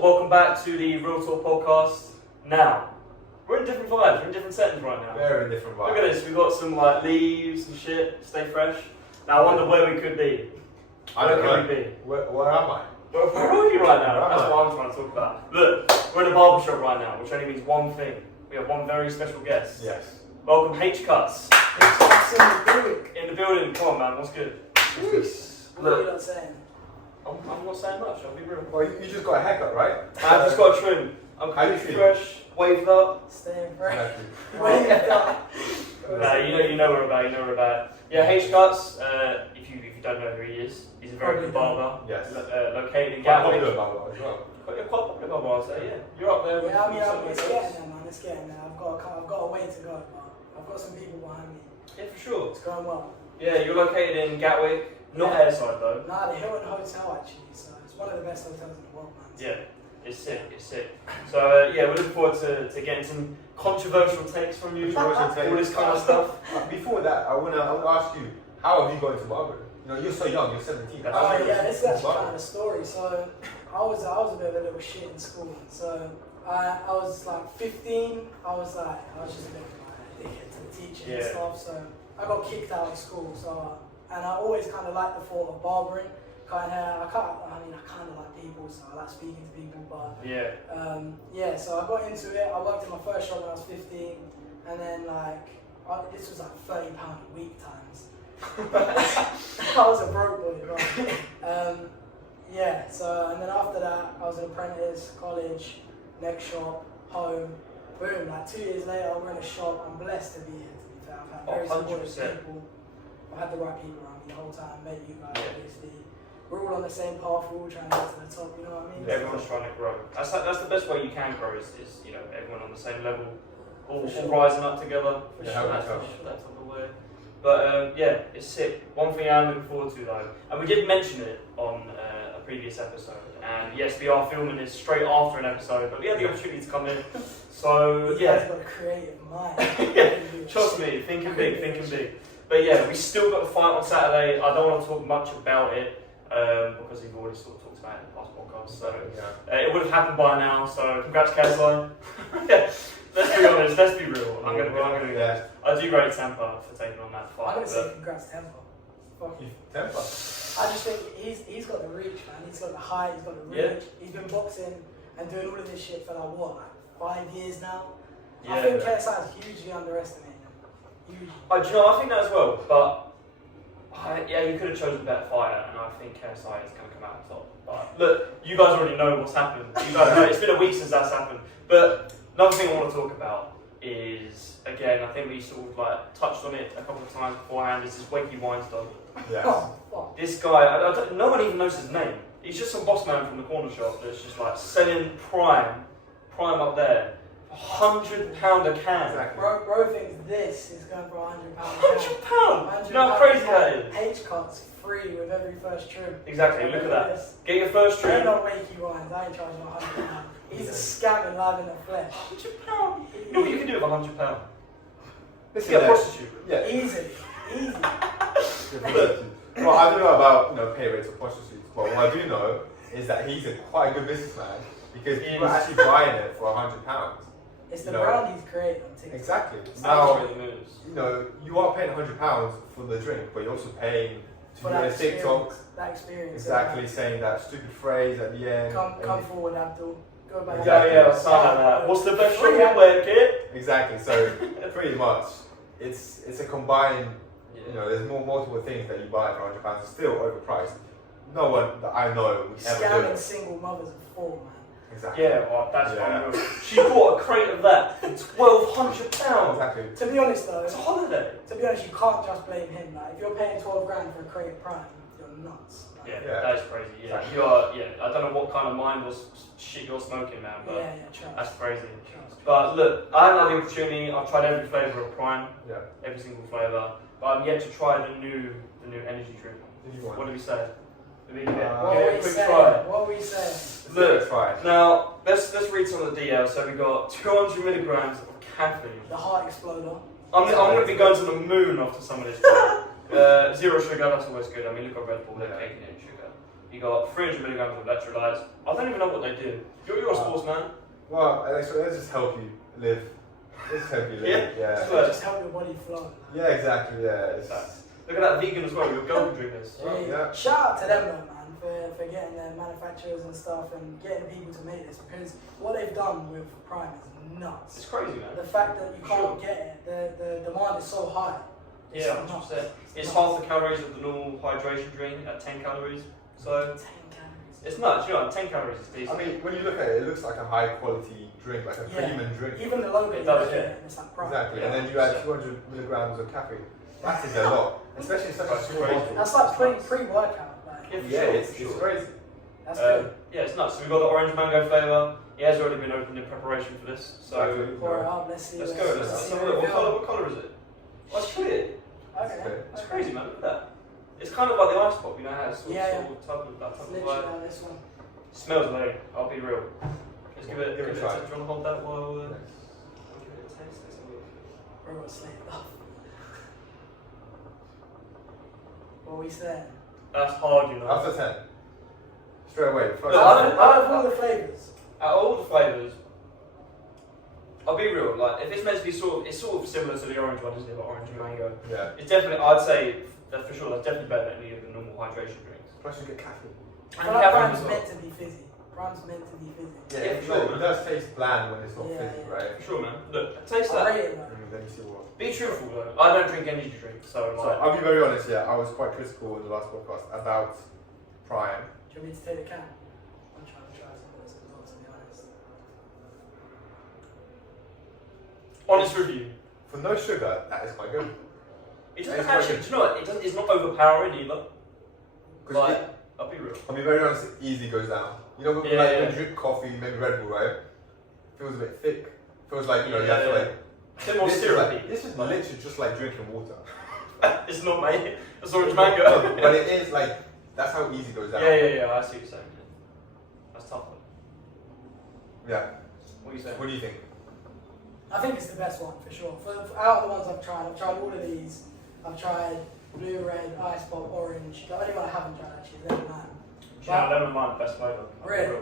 welcome back to the Real Talk podcast. Now, we're in different vibes, we're in different settings right now. Very different vibes. Look at this, we've got some like leaves and shit, stay fresh. Now I wonder where we could be. I don't know. Where could we be? Where am I? Where are you right now? That's what I'm trying to talk about. Look, we're in a barber shop right now, which only means one thing. We have one very special guest. Yes. Welcome H-Cuts. H-Cuts in the building. In the building, come on man, what's good? What are you not saying? I'm not saying much, I'll be real. Well, you just got a haircut, right? I've just got a trim. I'm completely fresh, waved up. Staying fresh. Exactly. Waved up. Nah, you know we're about. Yeah, H-Cuts, if you don't know who he is, he's a very good barber. Yes. Located in Quite Gatwick. popular barber as well. Quite popular barber, I'd say, yeah. You're up there. Yeah, I mean, it's getting there, man. It's getting there. I've got a way to go, but I've got some people behind me. Yeah, for sure. It's going well. Yeah, you're located in Gatwick, not airside though. Nah, the Hilton Hotel actually, so it's one of the best hotels in the world, man. Yeah, it's sick. So yeah, we're looking forward to getting some controversial takes from you, all this kind of stuff. Before that, I wanna ask you, how have you got into barbering? You know, you're so young, you're 17. Oh yeah, this is actually kind of a story. So I was a bit of a little shit in school. So I was like 15. I was just a bit of a dickhead to the teacher and stuff. So I got kicked out of school. And I always kind of liked the thought of barbering. I kind of like people, so I like speaking to people. But so I got into it. I worked in my first shop when I was 15, and then this was like £30 a week times. I was a broke boy, but and then after that, I was an apprentice, college, next shop, home, boom. Like 2 years later, we're in a shop. I'm blessed to be here. To be fair, I've had very supportive people. I've had the right people around me the whole time. Met you guys, obviously. We're all on the same path. We're all trying to get to the top. You know what I mean? Everyone's trying to grow. That's the best way you can grow is everyone on the same level, all rising up together. For sure, that type of way. But it's sick. One thing I'm looking forward to though, and we did mention it on a previous episode, and yes, we are filming this straight after an episode, but we had the opportunity to come in. So you guys got a creative mind. Trust me, thinking big. But yeah, we still got the fight on Saturday. I don't want to talk much about it because we've already sort of talked about it in the past podcast. So it would have happened by now. So congrats, KSI. Let's be honest. Let's be real. I'm gonna be honest. I do rate Tampa for taking on that fight. I'm gonna say congrats, Tampa. Fuck you, Tampa. I just think he's got the reach, man. He's got the height. He's got the reach. Yeah. He's been boxing and doing all of this shit for like 5 years now. Yeah. I think KSI is hugely underestimated. Do you know, I think that as well, but you could have chosen a better fighter, and I think KSI is going to come out on top. But look, you guys already know what's happened. You guys know, it's been a week since that's happened. But another thing I want to talk about is, again, I think we sort of like touched on it a couple of times beforehand, is this Wakey Weinstein. Yes. This guy, no one even knows his name. He's just some boss man from the corner shop that's just like selling prime up there. £100 a can. Exactly. Bro thinks this is going for £100 £100? You know how crazy that is? H-Cuts free with every first trim. Exactly, look at that. Get your first trim. Ain't no Wakey Wines, I ain't charging £100. He's a scamming live in the flesh. £100? You know what you can do with £100? Let's get a prostitute. Yeah. Easy. Well, I don't know about pay rates or prostitutes, but what I do know is that he's quite a good businessman because people are actually buying it for £100. It's the brand he's created on TikTok. Exactly. Now, you are paying £100 for the drink, but you're also paying to do a TikTok. That experience. Exactly, saying that stupid phrase at the end. Come forward, Abdul. Go back. Exactly. Yeah, something like that. What's the best drink in where, kid? Exactly. So pretty much, it's a combined. There's multiple things that you buy for £100. It's still overpriced. No one that I know would ever do Scamming it. single mothers of 4, man. Exactly. Yeah, well, that's unreal. She bought a crate of that for £1,200. Exactly. To be honest though, it's a holiday. To be honest, you can't just blame him. Like, if you're paying £12 for a crate of prime, you're nuts. Like, that is crazy. Yeah, exactly. I don't know what kind of mindless shit you're smoking, man, but trust. that's crazy. But look, I haven't had the opportunity. I've tried every flavour of prime, every single flavour, but I'm yet to try the new energy drink. What do we say? What we say? Look, now let's read some of the details. So we got 200 milligrams of caffeine. The heart exploder. I'm going to be going to the moon after some of this. 0 sugar, that's always good. I mean, look at Red Bull, they're caking it in sugar. You got 300 milligrams of electrolytes. I don't even know what they do. You're a sportsman. Well, let's just help you live. Let's help you live. Yeah. Just help your body flow. Yeah, exactly. Yeah. Look at that vegan as well. You're gold drinkers. Yeah. Shout out to them though, man, for getting their manufacturers and stuff and getting people to make this, because what they've done with Prime is nuts. It's crazy, man. The fact that you can't get it, the demand is so high. It's 100%. It's half the calories of the normal hydration drink at 10 calories. So 10 calories. it's nuts. You know, 10 calories is decent. I mean, when you look at it, it looks like a high quality drink, like a premium drink. Even the logo, It does, you look at it, and it's like Prime. Exactly. And then you add 200 milligrams of caffeine. That is a lot, especially in such a small bottle. That's like pre-workout. Like. It's crazy. That's good. Yeah, it's nuts. So we've got the orange mango flavour. It has already been opened in preparation for this. So Pour it up, let's see. let's go. Let's have a look. What colour is it? Oh, it's clear. Okay. It's crazy, man. Look at that. It's kind of like the ice pop, you know how it's sort of type of Literally vibe. like this one. Smells amazing. I'll be real. Let's give it a try. taste. Do you want to hold that while Nice. we'll give it a taste? Let's have a look. We're gonna slay it up. What are we saying? That's hard, you know. After 10. Straight away. Out of all the flavours. Out of all the flavours, I'll be real. Like, if it's meant to be it's sort of similar to the orange one, isn't it? Like orange and mango. Yeah. It's definitely, I'd say that for sure. That's definitely better than any of the normal hydration drinks. Plus you get caffeine. I feel like Prime's meant to be fizzy. Prime's meant to be fizzy. Yeah, for sure, it does taste bland when it's not fizzy, yeah. right? For sure, man. Look, taste I that. rate it though. Let me see what. Be truthful though. I don't drink energy drinks, so So like. I'll be very honest, yeah, I was quite critical in the last podcast about Prime. Do you want me to take the can? I'm trying to try some of this as well, to be honest. Honest review. For no sugar, that is quite good. It doesn't actually. Do you know what? It's not overpowering either. Like, I'll be real. I'll be very honest, it easily goes down. You know, when when you drink coffee, maybe Red Bull, right? Feels a bit thick. Feels like, you know, you have to like. It's a bit more syrupy. This is literally just like drinking water. It's not, mate. It's orange mango. But it is like, that's how easy it goes down. Yeah. I see what you're saying. That's tough. Yeah. What are you saying? What do you think? I think it's the best one for sure. For out of the ones I've tried all of these. I've tried blue, red, ice pop, orange. The only one I haven't tried actually is lemon lime. Yeah, lemon lime, best flavour. Really?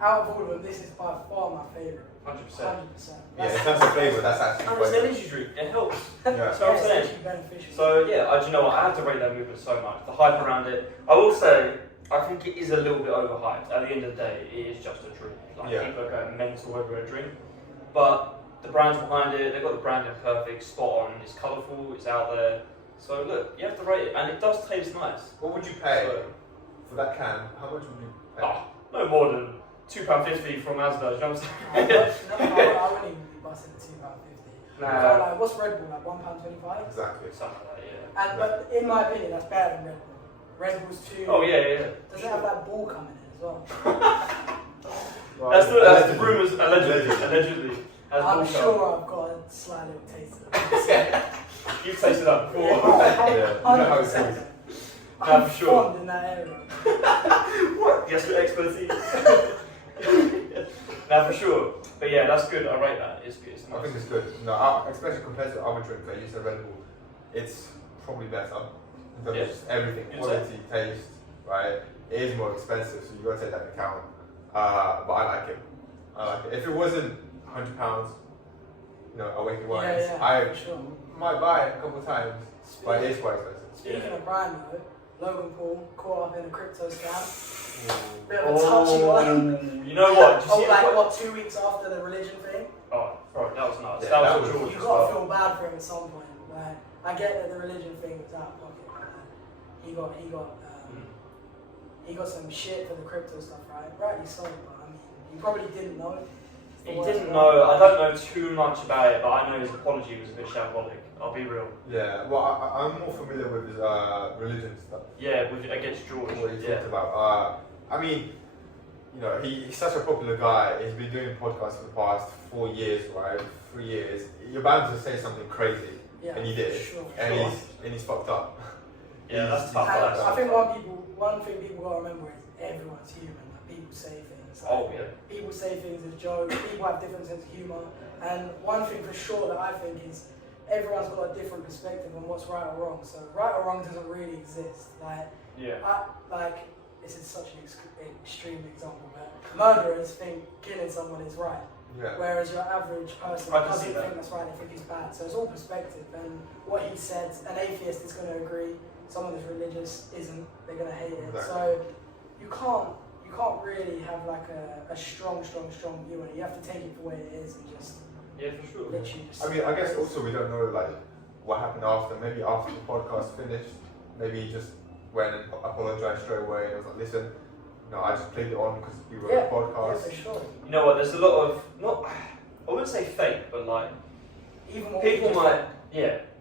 Out of all of them, this is by far my favourite. 100%. 100%. Yeah, in terms of flavour, that's actually And quite it's an good. energy drink. It helps. Yeah. That's what I'm It's saying. actually beneficial. So yeah, do you know what? I have to rate that movement so much. The hype around it. I will say, I think it is a little bit overhyped. At the end of the day, it is just a drink. Like people are going mental over a drink. But the brand's behind it. They've got the branding perfect, spot on. It's colourful. It's out there. So look, you have to rate it, and it does taste nice. What would you pay for that can? How much would you pay? Oh, no more than £2.50 from Asda. You know what I'm saying? I wouldn't even be busting £2.50. Nah. Like, what's Red Bull, like £1.25? Exactly. Something like that, yeah. But in my opinion, that's better than Red Bull. Red Bull's too. Oh yeah. Does it have that ball coming in as well? That's the rumours, allegedly. I'm sure I've got a slight little taste of it. You've tasted that before. Yeah, you know how it feels. I'm for sure. fond in that area. What? Yes, your expertise. Nah, for sure. But yeah, that's good. I rate that. It's good. It's nice. I think it's good. No, especially compared to other drinks, like you said, Red Bull, it's probably better in terms of just everything, quality, taste, right? It is more expensive, so you got to take that into account. But I like it. If it wasn't £100, you know, Awakened Wines, I might buy it a couple of times, but it is quite expensive. Speaking of Brian though, Logan Paul caught up in a crypto scam. Bit of a touchy one. You know what? Did you see 2 weeks after the religion thing? Oh, bro, that was nuts. Yeah, that was George You as got to well. feel bad for him at some point. Like, I get that the religion thing was out of pocket. He got some shit for the crypto stuff, right? Rightly so, but I mean, he probably didn't know. He didn't know. I don't know too much about it, but I know his apology was a bit shambolic. I'll be real. Yeah, well, I'm more familiar with his religion stuff. Yeah, against George. What he talked about. I mean, you know, he's such a popular guy. He's been doing podcasts for the past 4 years, right? 3 years. You're bound to say something crazy, and he did, and he's fucked up. Yeah, that's tough. I think one thing people got to remember is everyone's human. Like, people say things. Like, people say things as jokes. People have different sense of humour. And one thing for sure that I think is everyone's got a different perspective on what's right or wrong. So right or wrong doesn't really exist. this is such an extreme example, but murderers think killing someone is right. Yeah. Whereas your average person doesn't think that's right, they think it's bad. So it's all perspective. And what he said, an atheist is going to agree, someone that's religious isn't, they're going to hate it. Exactly. So you can't really have like a strong view on it. You have to take it for what it is and just for sure. literally just. I mean, I guess also we don't know like what happened after. Maybe after the podcast finished, maybe he just went and apologized straight away and was like, listen, no, I just played it on because we were on a podcast. Yeah, for sure. You know what? There's a lot of I wouldn't say fake, but like Even what people might,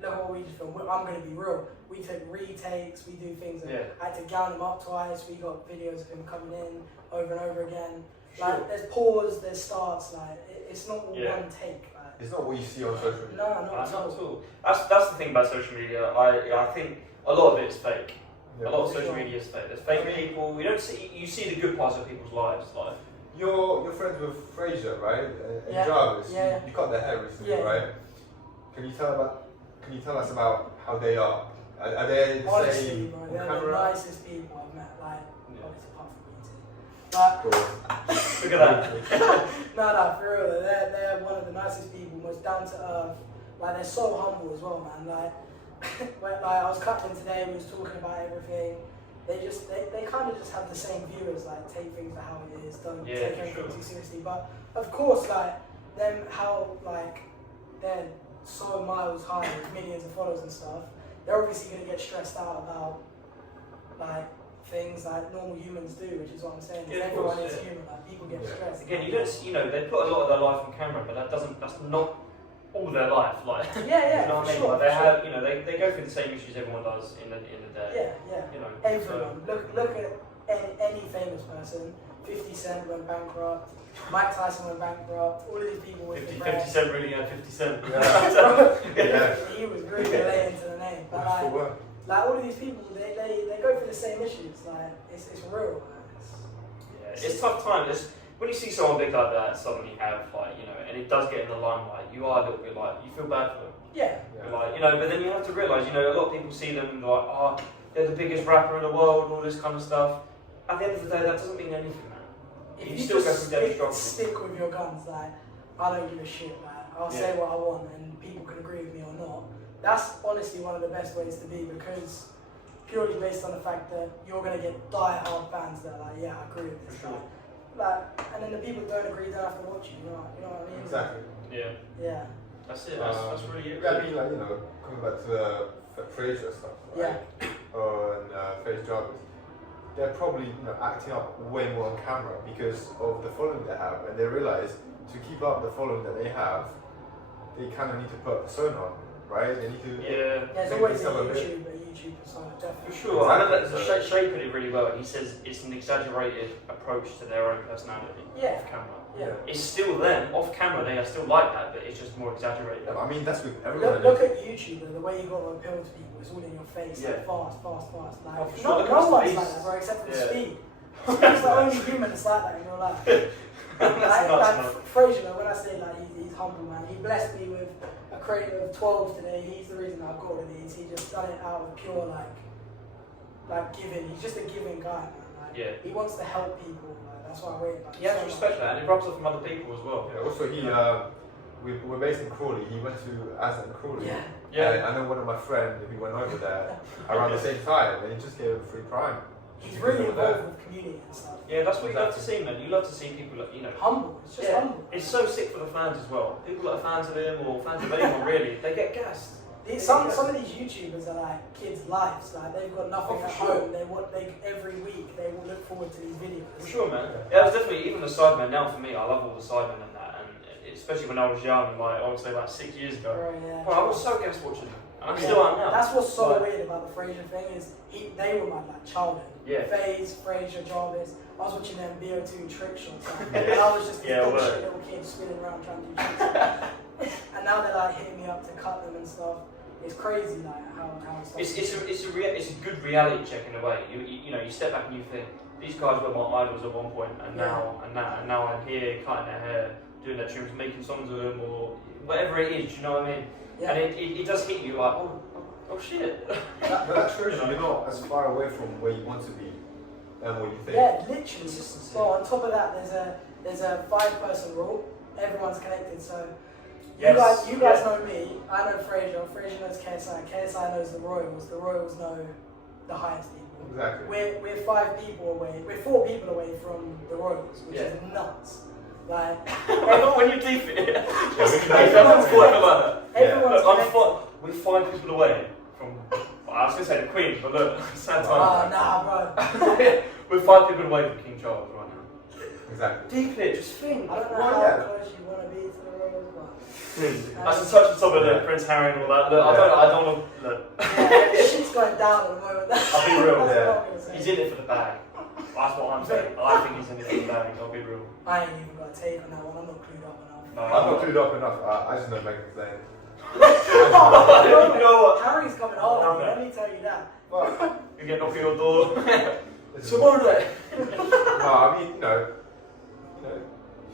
Look what we just filmed. I'm going to be real. We take retakes. We do things. I had to gown him up twice. We got videos of him coming in over and over again. Like there's pause, there's starts. Like it's not all one take. Like, it's not what you see on social media. No, not at all. That's the thing about social media. I think a lot of it is fake. Yeah. A lot of social media is fake. There's fake people. You see the good parts of people's lives. Like you're friends with Fraser, right? And Jarvis. Yeah. You cut their hair recently, Yeah. right? Can you tell us about how they are? Are they the honestly, same bro, on they're camera? the nicest people I've met. Like obviously apart from you two. But look at that. no, for real. They're one of the nicest people, most down to earth. Like they're so humble as well, man. Like when I was cutting today, we was talking about everything. They kind of just have the same view as like take things for how it is, don't take anything too seriously. But of course, like them, how like they're so miles high with millions of followers and stuff. They're obviously gonna get stressed out about like things like normal humans do, which is what I'm saying. Everyone is human. Like people get stressed. Again, they put a lot of their life on camera, but that's not all their life. Like you know what I mean? Sure, like they have, they go through the same issues everyone does in the day. Yeah. You know, everyone. Look at any famous person. 50 Cent went bankrupt. Mike Tyson went bankrupt. All of these people with 50 Cent really had 50 Cent. He was really relating to the name. But like all of these people, they go through the same issues. Like it's real. It's tough time. When you see someone big like that suddenly have and it does get in the limelight, you are a little bit like, you feel bad for them. Yeah. Like, but then you have to realise, a lot of people see them like, oh, they're the biggest rapper in the world and all this kind of stuff. At the end of the day, that doesn't mean anything, man. If you still go through daily struggles. stick with your guns, like, I don't give a shit, man. I'll say what I want and people can agree with me or not. That's honestly one of the best ways to be, because purely based on the fact that you're going to get die-hard fans that are like, yeah, I agree with this guy. Like, and then the people that don't agree don't have to watch you, you know what I mean? Exactly. Yeah. That's it. That's really it. I mean, like, coming back to the Fraser stuff, right? And Fraser Jarvis, they're probably acting up way more on camera because of the following they have, and they realise to keep up the following that they have, they kind of need to put a persona on, right? They need to. There's always a YouTube persona, definitely. For sure. I know that Shay put it really well. He says it's an exaggerated approach to their own personality off camera. Yeah. It's still them. Off camera, they are still like that, but it's just more exaggerated. I mean, that's with everyone. Look at YouTube, the way you got to appeal to people, it's all in your face, like fast. Like, no one's like that, bro, except for the speed. It's the only human that's like that in real life. like Fraser, when I say like he's humble, man, he blessed me with a crate of 12 today. He's the reason I got with these. He just done it out of pure like giving. He's just a giving guy, man. Like, he wants to help people. That's why I rate him. He has respect for that, and it rubs off from other people as well. Yeah, also, we're based in Crawley. He went to Asda in Crawley. Yeah. I know one of my friends who went over there around the same time, and he just gave him free prime. He's really involved with community and stuff. Yeah, that's what you love to see, man. You love to see people, humble. It's just humble. It's so sick for the fans as well. People that are fans of him or fans of anyone really, they get gassed. Some of these YouTubers are like kids' lives. Like they've got nothing at home. They every week they will look forward to these videos. For sure, man. Yeah, it's definitely even the Sidemen now for me. I love all the Sidemen and that, and especially when I was young, like I would say like 6 years ago. Bro, I was so gassed watching them. I still am now. That's what's so weird about the Fraser thing is they were my childhood. FaZe, Fraser, Jarvis. I was watching them BO2 trick shots, and I was just a bullshit little kid spinning around trying to do tricks. And now they're like hitting me up to cut them and stuff. It's crazy, like how it's a good reality check in a way. You step back and you think these guys were my idols at one point, and now I'm here cutting their hair, doing their trims, making songs with them, or whatever it is. You know what I mean? Yeah. And it does hit you like, oh shit. But that shows you're not as far away from where you want to be than what you think. Yeah, literally. So on top of that, there's a 5-person rule. Everyone's connected. So you guys know me. I know Fraser. Fraser knows KSI. KSI knows the Royals. The Royals know the highest people. Exactly. We're 5 people away. We're 4 people away from the Royals, which is nuts. Like when you deep it, everyone's we're 5 people away from. I was gonna say the Queen, but look, sad time. Oh, nah, bro. We're 5 people away from King Charles right now. Exactly. Deep it, just think. I don't know how close you want to be to the Royals, but I should touch the top of the Prince Harry and all that. Look, I don't want to. Look. Yeah, shit's going down at the moment. I'll be real. Yeah. He's in it for the bag. That's what I'm saying. I think he's in it for the bag. I'll be real. I ain't even got a take on that one. I'm not clued up enough. No, I'm not clued up enough. I just know Megan's name. You know what? Harry's coming home. Let me tell you that. But You get knocked on your door. tomorrow. No, I mean,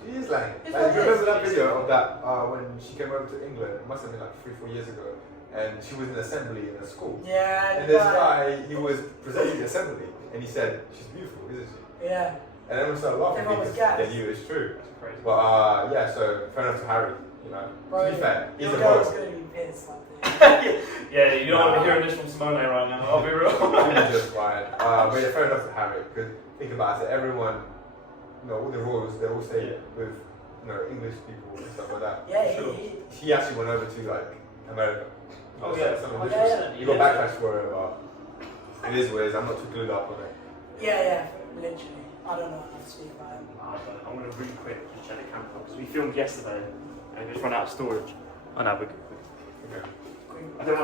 she is like. It's Like, what it remember is. that video of that when she came over to England? It must have been like 3-4 years ago, and she was in assembly in a school. Yeah. And this guy, he was presenting the assembly, and he said, "She's beautiful, isn't she?" Yeah. And everyone started laughing Everyone was because gassed. they knew it's true. That's crazy. But yeah, so fair enough to Harry. Bro, to be fair, he's your a girl's boy. gonna be pissed. Like Yeah, you don't want to be hearing this from Simone right now. I'll be real. He's just fine. But yeah, fair enough to Harry. Because think about it, everyone, all the royals, they all stay with, English people and stuff like that. Yeah, Sure. he He actually went over to like America. Oh, yeah. Some Oh, indigenous- yeah. He got backlash for it, but it is what it is. I'm not too glued up on it. yeah, literally. I don't know enough to speak about him. I'm going to really quick just check the camera because we filmed yesterday and it just ran out of storage. I know, we're good. Okay. Quick, I don't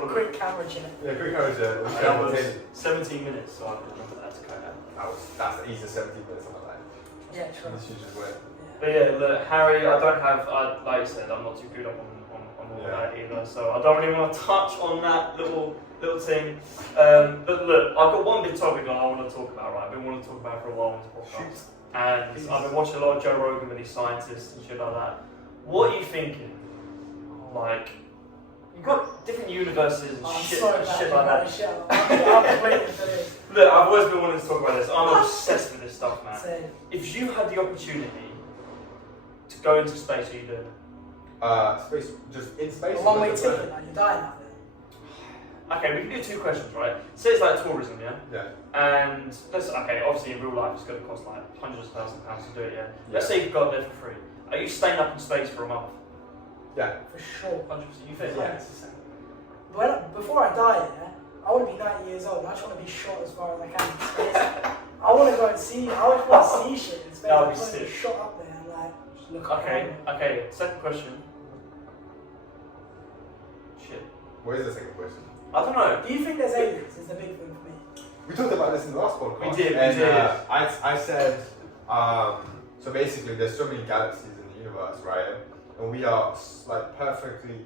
want to. quick camera check. Yeah, quick coverage there. That was 17 minutes, so I can remember that to cut out. That's the easiest 17 minutes of my life. Yeah, true. This should just went. But yeah, look, Harry, I don't have, like you said, I'm not too good up on all that either, so I don't really want to touch on that little thing. But look, I've got one big topic I want to talk about, right? I've been wanting to talk about for a while on this podcast. And I've been watching a lot of Joe Rogan with these scientists and shit like that. What are you thinking? Like, you've got different universes and shit like that. I'm waiting for this. Look, I've always been wanting to talk about this. I'm obsessed with this stuff, man. Same. If you had the opportunity to go into space, what are you doing? Space, just in space. A one-way ticket, like you're dying out there. Okay, we can do 2 questions, right? Say it's like tourism, yeah? Yeah. And obviously in real life it's going to cost like hundreds of thousands of pounds to do it, yeah? Let's say you've got there for free. Are you staying up in space for a month? Yeah. For sure. 100%. You think? Yeah. Before I die, I want to be 90 years old and I just want to be shot as far as I can in space. I want to go and see, I just want to see shit in space. That would I be just want to be sick. shot up there and like, just look up. Okay. Second question. Shit. What is the second question? I don't know. Do you think there's aliens? Is the big thing for me. We talked about this in the last podcast. We did. I said, so basically there's so many galaxies in the universe, right? And we are like perfectly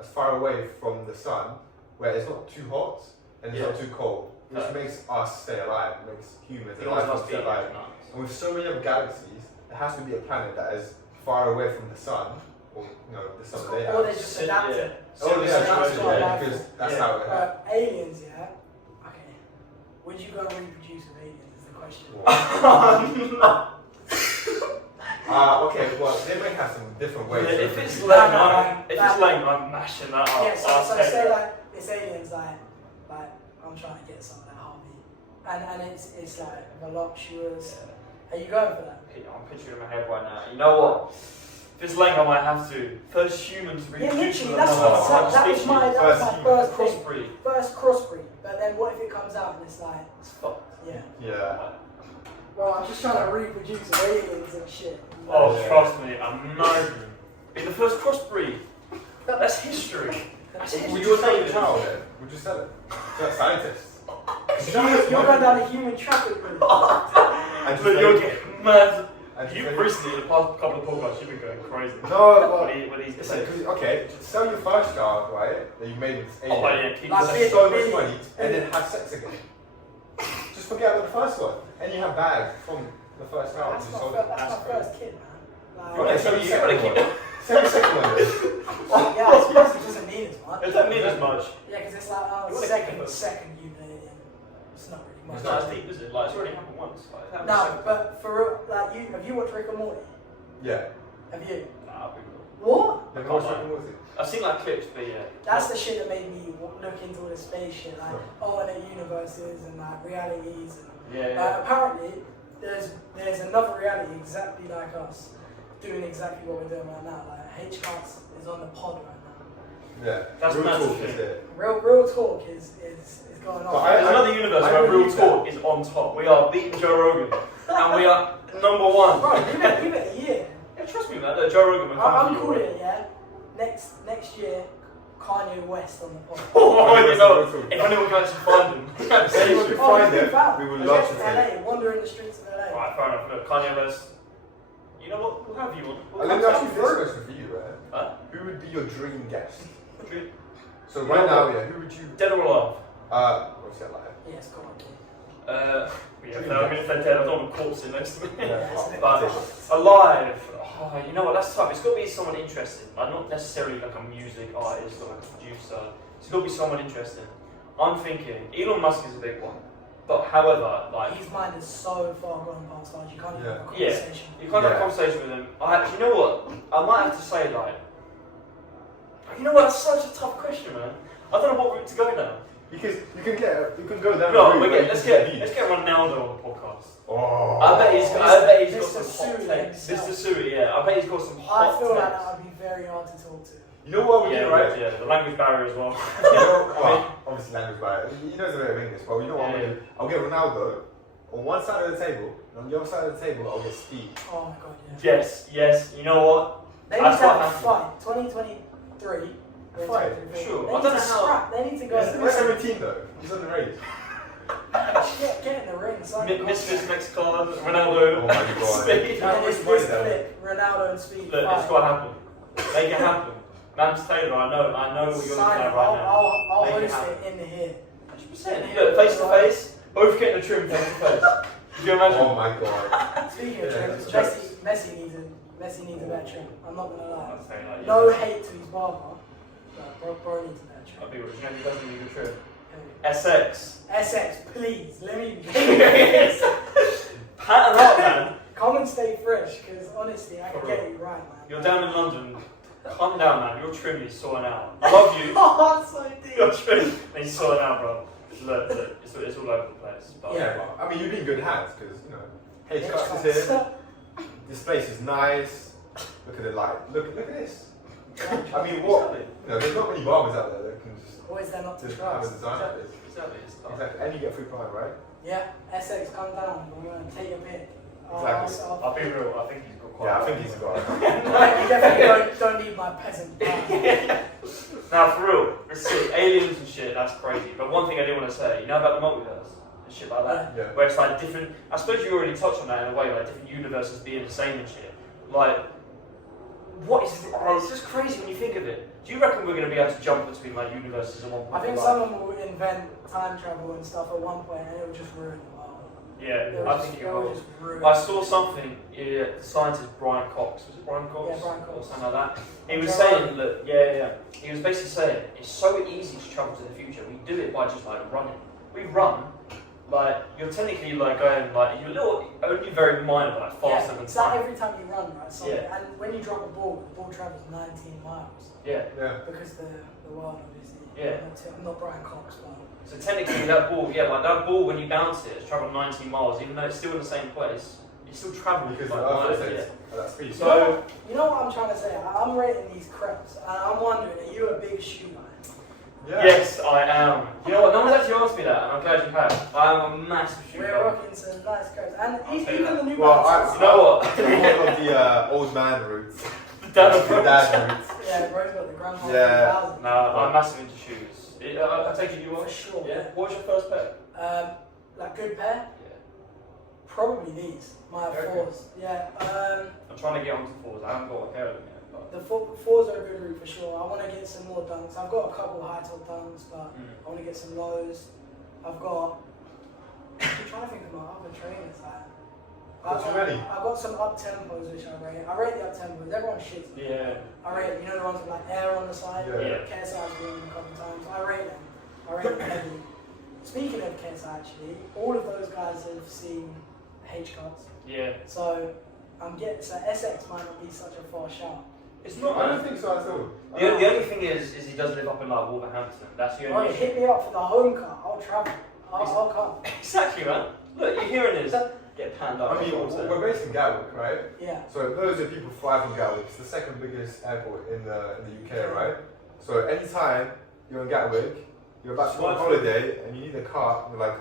as far away from the sun, where it's not too hot and it's not too cold, which makes us stay alive, makes humans alive stay alive. And with so many other galaxies, there has to be a planet that is far away from the sun, or the sun they have. Or they just adapted. Because that's how it happens. Aliens, yeah? Okay. Would you go and reproduce with aliens is the question. Okay, well, they may have some different ways. If it's lame, I'm mashing that up. Yeah, so say like, it's aliens, like I'm trying to get some of that heartbeat. And it's like voluptuous. Are you going for that? I'm picturing in my head right now. You know what? If it's lame, I might have to. First human to reproduce with that's another that was my first crossbreed. First crossbreed. But then what if it comes out and it's like, It's fucked. yeah. Yeah. Well, I'm just trying to reproduce with aliens and shit. Oh, trust me, imagine. Be the first crossbreed. That's history. Would you sell your child then? Would you sell it? To a scientist? You're going down a human traffic route. Look, you're getting mad. And You've recently, in the past couple of podcasts, you've been going crazy. No, what he's it's like, okay, sell your first child, right? That you made this alien. Oh, yeah, keep Like, this. So much money, and then have sex again. Just forget about the first one, and you have bags from the first child. That's You my sold first, it. that's my first kid, man. Like, Okay, so you gotta keep keep it. Sell the second one then. yeah, I suppose it doesn't mean as much. It doesn't mean as much. Yeah, because it's like, You wanna keep it. second unit alien. It's not really much. It's not as deep, is it? Like, it's already happened once. Like, it happened No, second but for real, like, have you watched Rick and Morty? Yeah. Have you? Nah, we will. What? Never watched Rick and Morty? I've seen like clips, but yeah. That's the shit that made me look into all the space shit, like alternate universes and like realities. And, apparently, there's another reality exactly like us, doing exactly what we're doing right now. Like H-Cuts is on the pod right now. Yeah. That's Real massive talk shit. is it. Real talk is going on. But There's another universe where Real Talk is on top. We are beating Joe Rogan, and we are number one. Bro, give it a year. Yeah, trust me, man. Joe Rogan will come I'm for you. calling it, yeah. Next year, Kanye West on the pod. Oh, you know, if anyone can actually find him. If anyone can find it, we would love to LA, take. wander in the streets of LA. Alright, fair enough. Look, Kanye West. You know what? We'll have you on. Let me ask you this question for you, right? Huh? Who would be your dream guest? Dream? So right now, yeah, who would you? Dead or alive? What's that like? Yes, come on, kid. Yeah, I mean, if they're dead, I don't want a corpse in next to me. Yeah, But alive, oh, you know what? That's tough. It's got to be someone interesting. Like not necessarily like a music artist or like a producer. It's got to be someone interesting. I'm thinking Elon Musk is a big one, but however, like His mind is so far gone past ours. You can't even have a Yeah. conversation. you can't have a conversation with him. You know what? I might have to say like, you know what? That's such a tough question, man. I don't know what route to go now. Because you can go down. No, the route where let's you get can Ronaldo on the podcast. Oh. I bet he's got Mr. some hot Sui takes. himself. Mr. Sui, yeah. I bet he's got some hot I feel like takes. that would be very hard to talk to. You know what we Yeah, do, right? yeah, the language barrier as well. You know, well, obviously language barrier. He knows a bit of English, but you know what I'm Yeah. gonna do? I'll get Ronaldo on one side of the table, and on the other side of the table, I'll get Steve. Oh my god, yeah. Yes. You know what? They need That's to what have a happened. fight. 2023. Fight, sure. They I need don't to know how- scrap. They need to go. He's 17 though. He's underage. Get in the ring, son. Misfits next card, Ronaldo. Oh my god. Speed. And How this much money though? clip, Ronaldo and Speed. Look, it's got to happen. Make it happen. Lance Taylor, I know what you're looking Sign at it. right now. I'll Make it host happen. it in the here. 100%. Look, face to face, both getting the trim face to face. Could you imagine? Oh my god. Speaking of Yeah, trims, that's Messi needs a better trim. I'm not gonna lie. I'd say like, No hate to his barber, but bro needs a better trim. I'll be honest, you know who doesn't need a trim? SX. SX, please, let me Pattern up, man. come and stay fresh, because honestly, I can For get real. you right, man. You're down in London. Calm down, man. Your trim is sorting out. I love you. Oh, it's so deep. Your trim is sorting out, bro. Look, it's all over the place. But Yeah, but I mean, you'd be in good hands because you know, H-Cuts is here. This place is nice. Look at the light. Look at this. I mean, what? You know, there's not many barbers out there that can just What is there not to have a trust? design like this. Exactly. It's tough. Exactly. And you get free prime, right? Yeah, SX, come down. We're going to take a pic. Exactly. I'll be real. I think he's got quite. Yeah, I a think lot. he's got it. You definitely don't need my peasant. Now, for real, let's see. Aliens and shit, that's crazy. But one thing I do want to say, you know about the multiverse? And shit like that? Yeah. Where it's like different, I suppose you already touched on that in a way, like different universes being the same and shit. Like, what is it? Oh, it's just crazy when you think of it. Do you reckon we're going to be able to jump between like universes at one point? I think Like, someone will invent time travel and stuff at one point and it will just ruin the world. Yeah, I think it will will. just ruin I saw something, the scientist Brian Cox, was it Brian Cox? Yeah, Brian Cox. Or something like that. He was Joe saying that, he was basically saying, it's so easy to travel to the future, we do it by just like running. We run, like, you're technically like going, like, you're a little, only very minor, like faster than it's like time. every time you run, right? So, Yeah. and when you drop a ball, the ball travels 19 miles. Yeah, Yeah. Because the world, obviously. Yeah. I'm not Brian Cox, but. so technically that ball, like that ball when you bounce it, it's traveled 19 miles, even though it's still in the same place, it still travels Because like the Earth miles, rotates at that speed. So, You know what I'm trying to say? I'm rating these creps, and I'm wondering, are you a big shoe guy? Yeah. yes, I am. You know what? No one's actually asked me that, and I'm glad you have. I am a massive shoe We're fan. rocking some nice creps, and I'll say even that. the new Well, ones. You know what? I'm one of the old man routes. Dad The approach. dad route. Yeah, bro's got the grandma Yeah. 3000. No, I'm massive into shoes. I take it you For are? sure. Yeah. What was your first pair? Like good pair? Probably these. My Okay. fours. Yeah. I'm trying to get onto fours. I haven't got a pair of them yet. But The fours are a good route for sure. I want to get some more dunks. I've got a couple high top dunks, but I want to get some lows. I've got. I'm trying to think of my other trainers. Got too many? I've got some up tempos which I rate. I rate the up tempos. Everyone shits. me. Yeah. I rate, you know, the ones with like air on the side. Yeah. Yeah. KSI's worn them a couple times. I rate them. I rate them heavily. speaking of KSI, actually, all of those guys have seen H cuts. Yeah. So so SX might not be such a far shout. It's not. I don't think so at all. The only thing is he does live up in like Wolverhampton. That's the only. Oh, hit me up for the home cut. I'll travel. I'll come. Exactly, man. Look, you're hearing this. Get panned up. I mean, we're based in Gatwick, right? Yeah. So loads of people fly from Gatwick. It's the second biggest airport in the UK, right? So anytime you're in Gatwick, you're about to go on holiday and you need a car, you're like,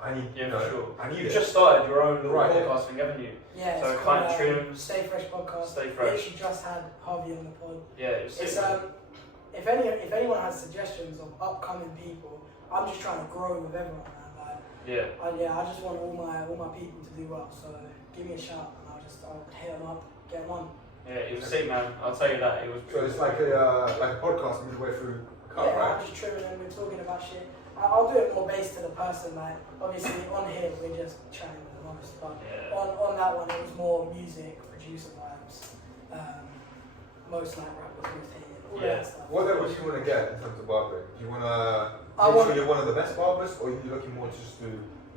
I need, I need You've it. just started your own little Right, podcast thing, haven't you? Yeah. So it's client called, trims. Stay Fresh podcast. Stay We fresh. actually just had Harvey on the pod. Yeah, it's If anyone has suggestions of upcoming people, I'm just trying to grow with everyone, man. I just want all my people to do well. So give me a shout, and I'll hit them up, get them on. Yeah, it was sick, man. I'll tell you that. It was. So it's like a podcast midway through a cut, Yeah, right? I'm just trimming and we're talking about shit. I'll do it more based to the person. Like obviously on here we're just chatting with them, honest, but on that one it was more music, producer vibes. Most like rappers, most hated, all that stuff. What level do you want to get in terms of barbering? Do you want to make sure you're one of the best barbers, or are you looking more just to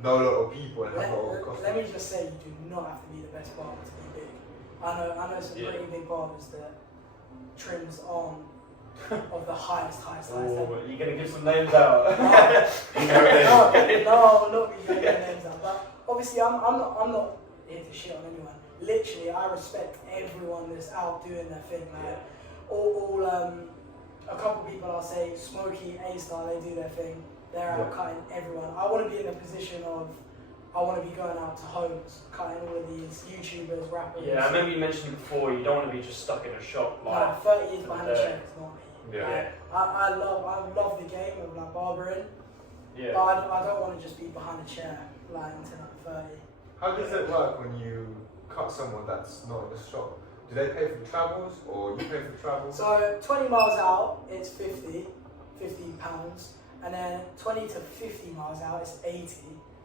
know a lot of people and have a lot of customers? Let me just say, you do not have to be the best barber to be big. I know some pretty big barbers that trims on of the highest level. You're gonna give some names out. No, I'm not giving names out. But obviously, I'm not here to shit on anyone. Literally, I respect everyone that's out doing their thing. Like a couple people, I'll say, Smokey, A-Star, they do their thing. They're out cutting everyone. I want to be in a position of, I want to be going out to homes, cutting all of these YouTubers, rappers. Yeah, I remember you mentioned before, you don't want to be just stuck in a shop. Like, 30 years behind the chair is not me. Yeah. I love the game of like barbering, but I don't want to just be behind a chair like until I'm 30. How does it work when you cut someone that's not in the shop? Do they pay for travels, or you pay for travel? So 20 miles out, it's 50 pounds, and then 20 to 50 miles out, it's 80.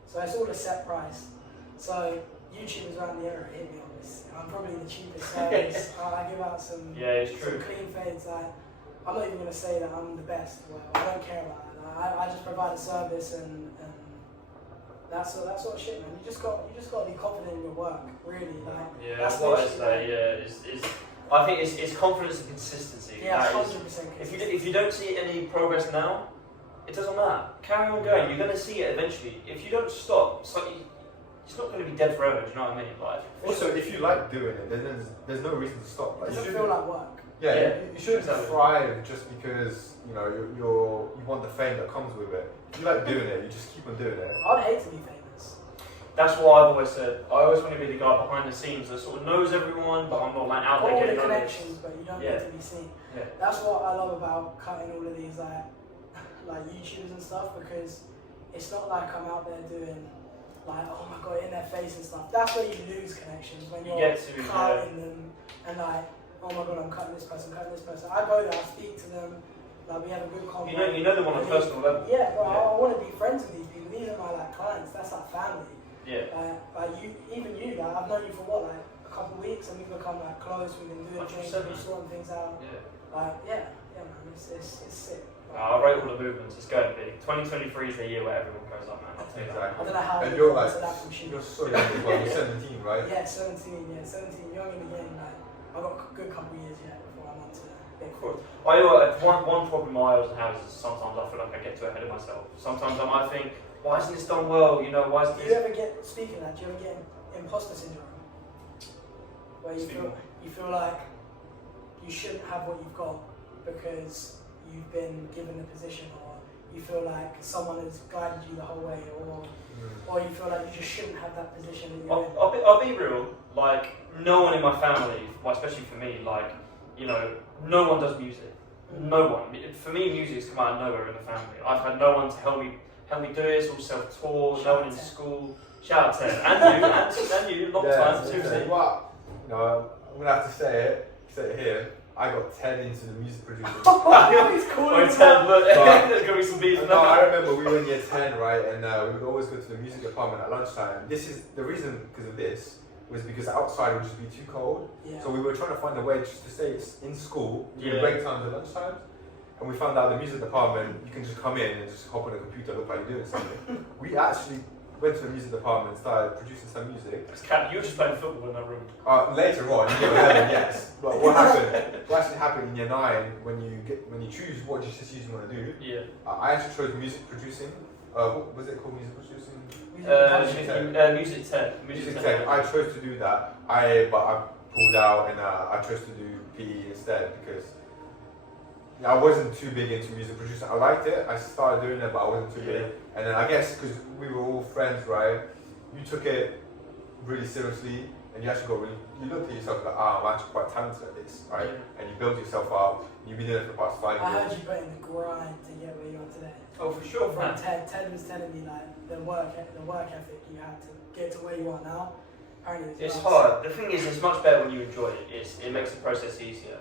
So it's all a set price. So YouTubers around the area hit me on this. I'm probably the cheapest service. I give out some clean fades. I'm not even going to say that I'm the best. Well, I don't care about that. I just provide a service, and that sort of shit, man. You just got to be confident in your work, really. Like, that's what I say. I think it's confidence and consistency. Yeah, 100%. If you don't see any progress now, it doesn't matter. Carry on going. You're going to see it eventually. If you don't stop, it's not going to be dead forever. Do you know what I mean? Like, also, if you like doing it, then there's no reason to stop. Like, it doesn't feel like work. Yeah, you shouldn't thrive just because you want the fame that comes with it. If you like doing it, you just keep on doing it. I'd hate to be famous. That's what I've always said. I always want to be the guy behind the scenes that sort of knows everyone, but I'm not like out there all getting the connections, but you don't get to be seen. Yeah. That's what I love about cutting all of these like YouTubers and stuff, because it's not like I'm out there doing like, oh my god, in their face and stuff. That's where you lose connections, when you're cutting them and like, oh my god, I'm cutting this person. I go there, I speak to them, like we have a good conversation. You know them on a personal level. Yeah, but I want to be friends with these people. These are my like clients. That's like family. Yeah. Like you, I've known you for what, like a couple of weeks, and we've become like close. We've been doing drinks, we've been sorting things out. Yeah. Yeah, man, it's sick. I rate all the movements. It's going big. 2023 is the year where everyone goes up, man. I'll tell you that. I don't know how. And you're like, that from you're so young as well. You're 17, right? Yeah, 17. Yeah, 17. Young in the game. Like, I've got a good couple of years yet before I'm on to big. One problem I always have is sometimes I feel like I get too ahead of myself. Sometimes I might think, why isn't this done well? Why isn't this? Do you ever get, speaking of that, do you ever get imposter syndrome? Where you feel like you shouldn't have what you've got because you've been given a position, or you feel like someone has guided you the whole way, or you feel like you just shouldn't have that position that you're in? I'll be real. Like, no one in my family, well, especially for me, like, no one does music. No one. For me, music's come out of nowhere in the family. I've had no one to help me do it. It's all self-taught. No one in school. Shout out to and you, long time, seriously. What? I'm gonna have to say it here. I got 10 into the music producing. He's calling 10, look, there's gonna be some beef. No, I remember we were in year 10, right, and we would always go to the music department at lunchtime. This is the reason was because outside would just be too cold. Yeah. So we were trying to find a way just to stay in school during break times and lunchtime. and we found out the music department, you can just come in and just hop on a computer, look like you're doing something. We actually went to the music department and started producing some music. You were just playing football in that room. Later on, in year 11, yes. But what actually happened in year 9, when you choose what GCSEs you want to do, Yeah. I actually chose music producing. What was it called, music producing? Music tech. Music tech. I chose to do that. But I pulled out and I chose to do PE instead because I wasn't too big into music producing. I liked it. I started doing it, but I wasn't too big. And then I guess because we were all friends, right? You took it really seriously, and you actually you looked at yourself like, I'm actually quite talented at this, right? Yeah. And you build yourself up. And you've been doing it for the past 5 years. I heard you put in the grind to get where you are today. Oh, for sure. From Ted was telling me like the work ethic you had to get to where you are now. Apparently it's hard. The thing is, it's much better when you enjoy it. It makes the process easier.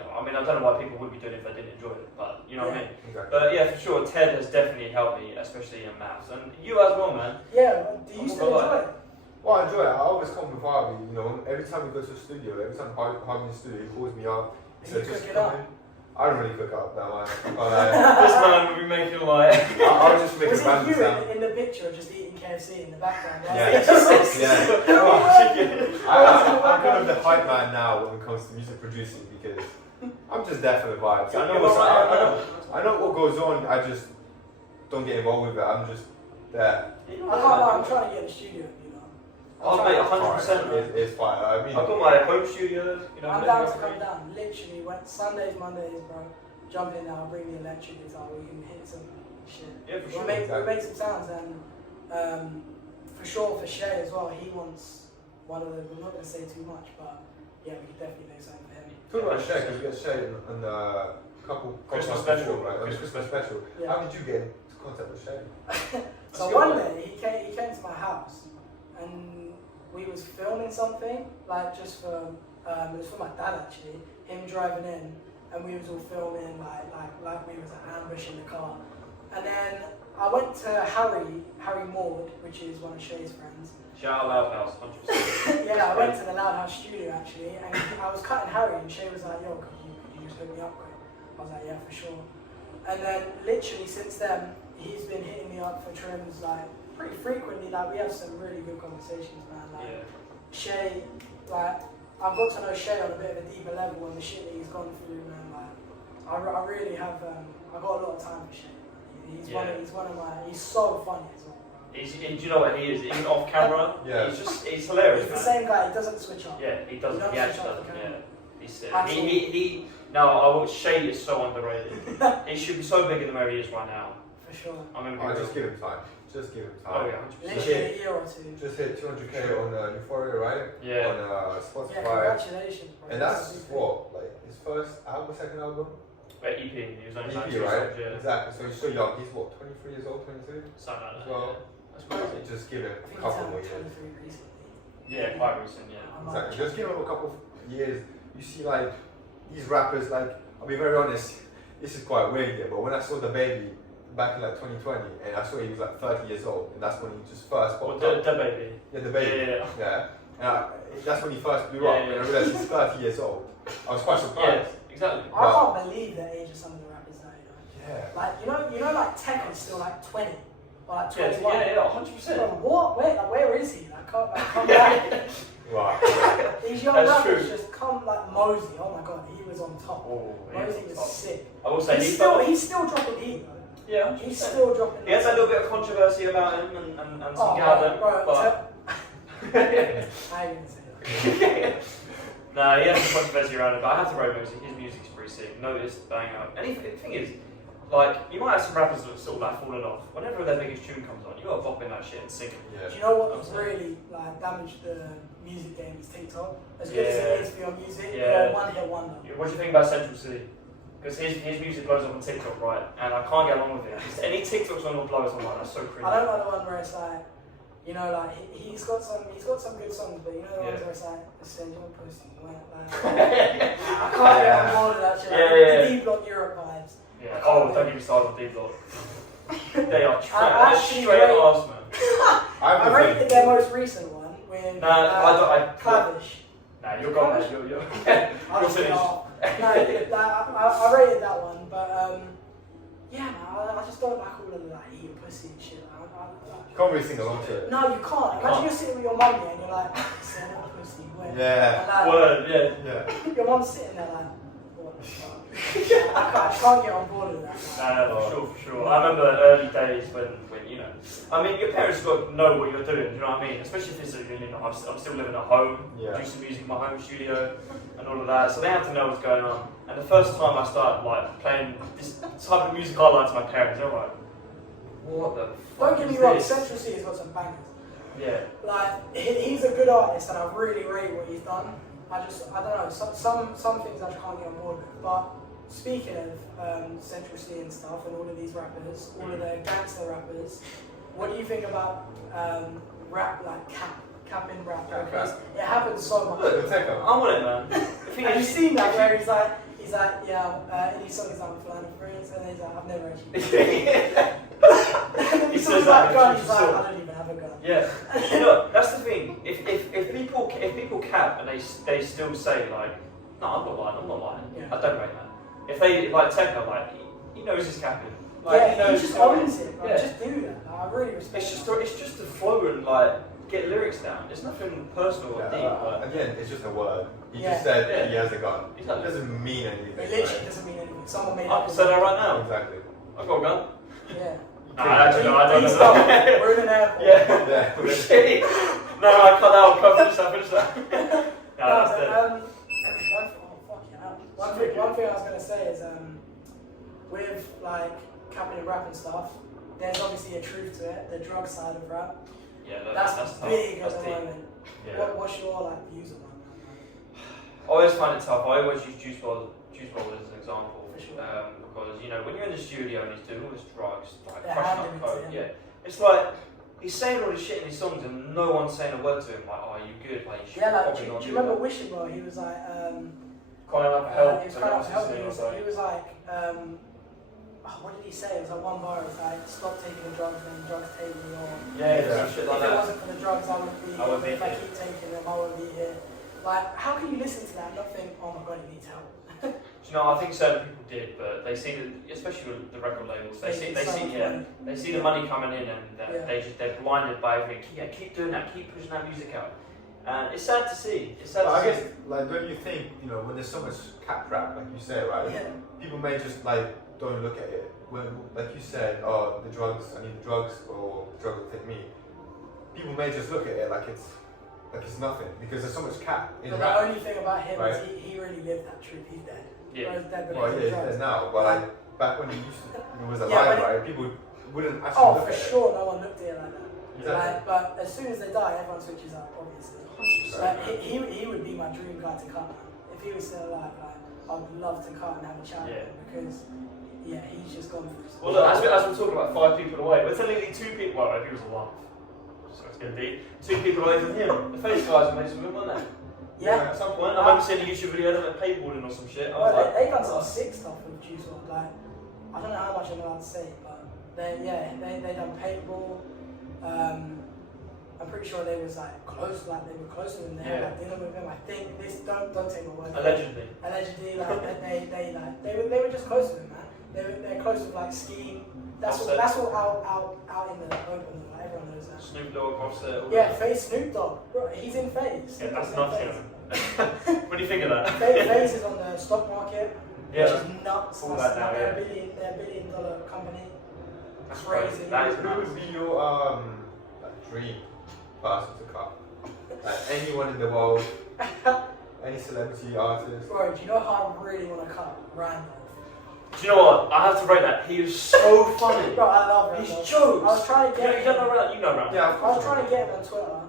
I mean, I don't know why people would be doing it if they didn't enjoy it, but you know what I mean? Exactly. But yeah, for sure, Ted has definitely helped me, especially in maths. And you as well, man. Yeah, do you still enjoy it? Well, I enjoy it. I always come with Harvey, every time we go to the studio, every time Harvey's in the studio, he calls me up. He says, just come in. I don't really cook up that much. This man will be making like... I'll just make a random sound. In the picture, just eating KSI in the background? Yeah. I'm kind of the hype man now when it comes to music producing because I'm just there for the vibes. I know what goes on, I just don't get involved with it. I'm just there. I can't lie, I'm trying to get in the studio, I'll make 100%. It's fine. I mean, I've got my home studio. I'm down to come down. Literally, Sundays, Mondays, bro. Jump in now, bring the electric guitar. We can hit some shit. Yeah, for sure. We'll make some sounds, and for sure for Shay as well. He wants one of the. We're not gonna say too much, but yeah, we could definitely make something for him. Talk about Shay, because we got Shay and a couple Christmas special, right? Christmas special. Yeah. How did you get in contact with Shay? So one day he came to my house, and we was filming something, like just for, it was for my dad actually, him driving in, and we was all filming like we was an ambush in the car. And then I went to Harry Maud, which is one of Shay's friends. Shout out Loud House, 100%. Yeah, I went to the Loud House studio actually, and I was cutting Harry, and Shay was like, yo, could you just hook me up quick? I was like, yeah, for sure. And then literally since then, he's been hitting me up for trims like pretty frequently. Like we have some really good conversations, man. Like Shay, like I've got to know Shay on a bit of a deeper level and the shit that he's gone through, man. Like I really have, I got a lot of time for Shay. He's one of my. He's so funny as well. Do you know what he is? Even off camera, he's hilarious. He's the same guy. He doesn't switch up. Yeah, he doesn't. He actually doesn't. Yeah, he's sick. No, Shay is so underrated. He should be so bigger than where he is right now. For sure. Just give him time. Just give him time. Oh yeah, literally a year or two. Just hit 200k on Euphoria, right? Yeah. On Spotify. Yeah, congratulations, bro. And that's what, like his first album, second album? EP. He was only EP, right? Exactly. So he's so young. He's what, 23 years old, 22? Something like that. Well, that's crazy. Just give him a couple more years. Yeah, quite recent. Yeah. Exactly. Just give him a couple of years. You see, like these rappers, like I'll be very honest. This is quite weird, yeah. But when I saw the baby back in like 2020, and I saw he was like 30 years old, and that's when he just first popped up. The baby. Yeah, the baby. Yeah. And that's when he first blew up, and I realized he's 30 years old. I was quite surprised. Yeah, exactly. I can't believe the age of some of the rappers now. Yeah. Like you know, like Tech is still like 20 or like 21. Yeah, 100%. What? Where is he? Like, come back. Right. These young rappers just come like Mosey. Oh my god, he was on top. Mosey was sick. I will say he's still dropping heat though. Yeah, he's still dropping. He has a little bit of controversy about him and some gather, but I ain't gonna say that. Nah, he has some controversy around it, but I have to rate music. His music's pretty sick. Noticed, bang out. And the thing is, like, you might have some rappers that have sort of like fallen off. Whenever their biggest tune comes on, you gotta bop in that shit and sing it. Yeah. Do you know what really like damaged the music game is TikTok? As good as it is for your music, you're one hit wonder. What do you think about Central City? Because his music blows up on TikTok, right? And I can't get along with it. Any TikTok song that blows on, that's so cringy. I don't know the one where it's like, you know, like he's got some good songs, but you know the ones where it's like, essential pussy, like I can't get on board with that shit. Like, the D-Block Europe vibes. Yeah. Oh, don't even start with D-Block. They are straight arse, man. I rated their most recent one with I Clavish. Nah, you're gone. You're I'll finished. just I rated that one, but yeah, man, I just don't like all of the like eating pussy and shit. You can't really sing along to it. No, you can't. Imagine you're sitting with your mummy and you're like, say that pussy, where? Yeah. Like, Word, yeah. Your mum's sitting there like, what the fuck? I can't get on board with that. For sure. I remember early days when you know, I mean, your parents got to know what you're doing. You know what I mean? Especially if it's I'm still living at home, producing music in my home studio, and all of that. So they have to know what's going on. And the first time I started like playing this type of music I like to my parents, they're like, "What the fuck?" Don't get me wrong. Central C has got some bangers. Yeah. Like he's a good artist, and I really rate what he's done. I don't know. Some things I just can't get on board with, but. Speaking of Central C and stuff, and all of these rappers, all of the gangster rappers, what do you think about rap, like capping rap? Because it happens so much. Look, I'm on it, man. Have you seen that where he's like, yeah, any song is like flying with friends, and then he's like, I've never actually. He says that. Gun, he's like, I don't even have a gun. Yeah. Look, that's the thing. If people cap and they still say like, no, I'm not lying. Yeah. I don't rate that. If they like Techno, like he knows he's capping. Like, Yeah, he knows he just owns it. Like, yeah. Just do that. Like, I really respect. It's just to flow and like get lyrics down. It's nothing personal or deep. Again, it's just a word. He Yeah. just said he has a gun. Exactly. It doesn't mean anything. It literally doesn't mean anything. Someone made I up. can say that right now. Exactly. I've got a gun. Yeah. Actually, no, I don't Please know. stop. We're in an airport. Yeah. Yeah. No, I cut that out. Finish that. No, that's it. One thing I was gonna say is with like capping and rap and stuff, there's obviously a truth to it. The drug side of rap. Yeah, that's big tough. at the moment. Yeah. What's your like views on that? I always find it tough. I always use Juice WRLD as an example. For sure. Because you know when you're in the studio and he's doing all this drugs, like They're crushing handing up it to code, him. it's like he's saying all this shit in his songs and no one's saying a word to him. Like, oh, you good? Like, you should Yeah, like probably do not you do remember that. Wishing Well? He was like Calling up help. he was kind of helping. He was like what did he say? It was like one bar. It was like, stop taking the drugs and drugs take me on. Yeah, shit like if it that. wasn't for the drugs, I wouldn't be here. If I keep taking them, I wouldn't be here. Like, how can you listen to that and not think, oh my god, he needs help? Do you know, I think certain people did, but they see especially with the record labels, they see the money coming in and they're blinded by everything. Keep doing that, keep pushing that music out. And it's sad to see. I guess, like, don't you think, when there's so much cap rap, like you say, right? Yeah. People may just don't look at it. When, like you said, oh, the drugs, I need the drugs, or the drugs will take me. People may just look at it like it's nothing because there's so much cap in But rap. the only thing about him right? is he really lived that truth. He's dead. Yeah. He's dead Well, yeah, he's drugs. dead now, but like back when he was alive, Yeah, right? People wouldn't actually look for at sure, no one looked at it like that. Exactly. Like, but as soon as they die, everyone switches up, obviously. Like, he would be my dream guy to cut, man. If he was still alive, like, I'd love to cut and have a chat with him because, he's just gone through stuff. Well, look, as we're talking about 5 people away, we're telling you 2 people. Well, if he was alive, so it's going to be 2 people away from him. The Face guys are mates with him, weren't they? Yeah. At some point, I remember seeing a YouTube video of them paintballing or some shit. I was Well, they done some sick stuff with Juice WRLD. Like, I don't know how much I'm allowed to say, but they done paintball. I'm pretty sure they was like close, like they were close to him. They had like dinner with him. I think this don't take my word. Allegedly, like they were just close to him, man. They're close with like skiing. That's all out in the open. Like, everyone knows that. Snoop Dogg, Offset. Yeah, Face Snoop Dogg. Bro, he's in Face. Yeah, that's nuts. What do you think of that? Face is on the stock market. Yeah. Which is nuts. All That's that now, they're a $1 billion company. That's crazy. That is Who nuts. would be your dream person to cut? Like anyone in the world, any celebrity artist. Bro, do you know how I really want to cut Randolph? Do you know what? I have to rate that. He is so funny. Bro, I love Randolph. His jokes. I was trying to get You don't know Randolph? You know Randolph. Yeah, I was trying to get him on Twitter.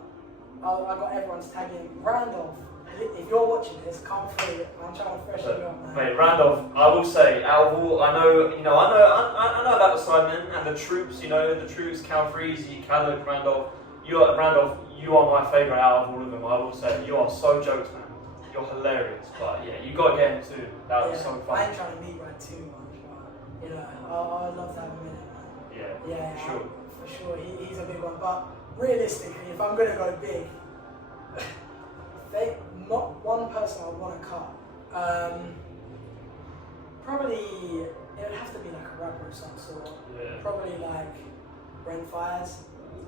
I got everyone's tagging Randolph. If you're watching this, come through. I'm trying to freshen you up, man. Mate, Randolph, I will say, out of all, I know about the Sidemen and the Troops. The Troops, Cal Freezy, Khaled, Randolph. You are my favourite out of all of them. I will say, you are so jokes, man. You're hilarious, but yeah, you got to get him too. That was so fun. I ain't trying to meet right too much, but I'd love to have him in it, man. Yeah, for sure. He's a big one, but realistically, if I'm gonna go big, one person I would want to cut. Probably it would have to be like a rapper of some sort. Yeah. Probably like Brent Fires.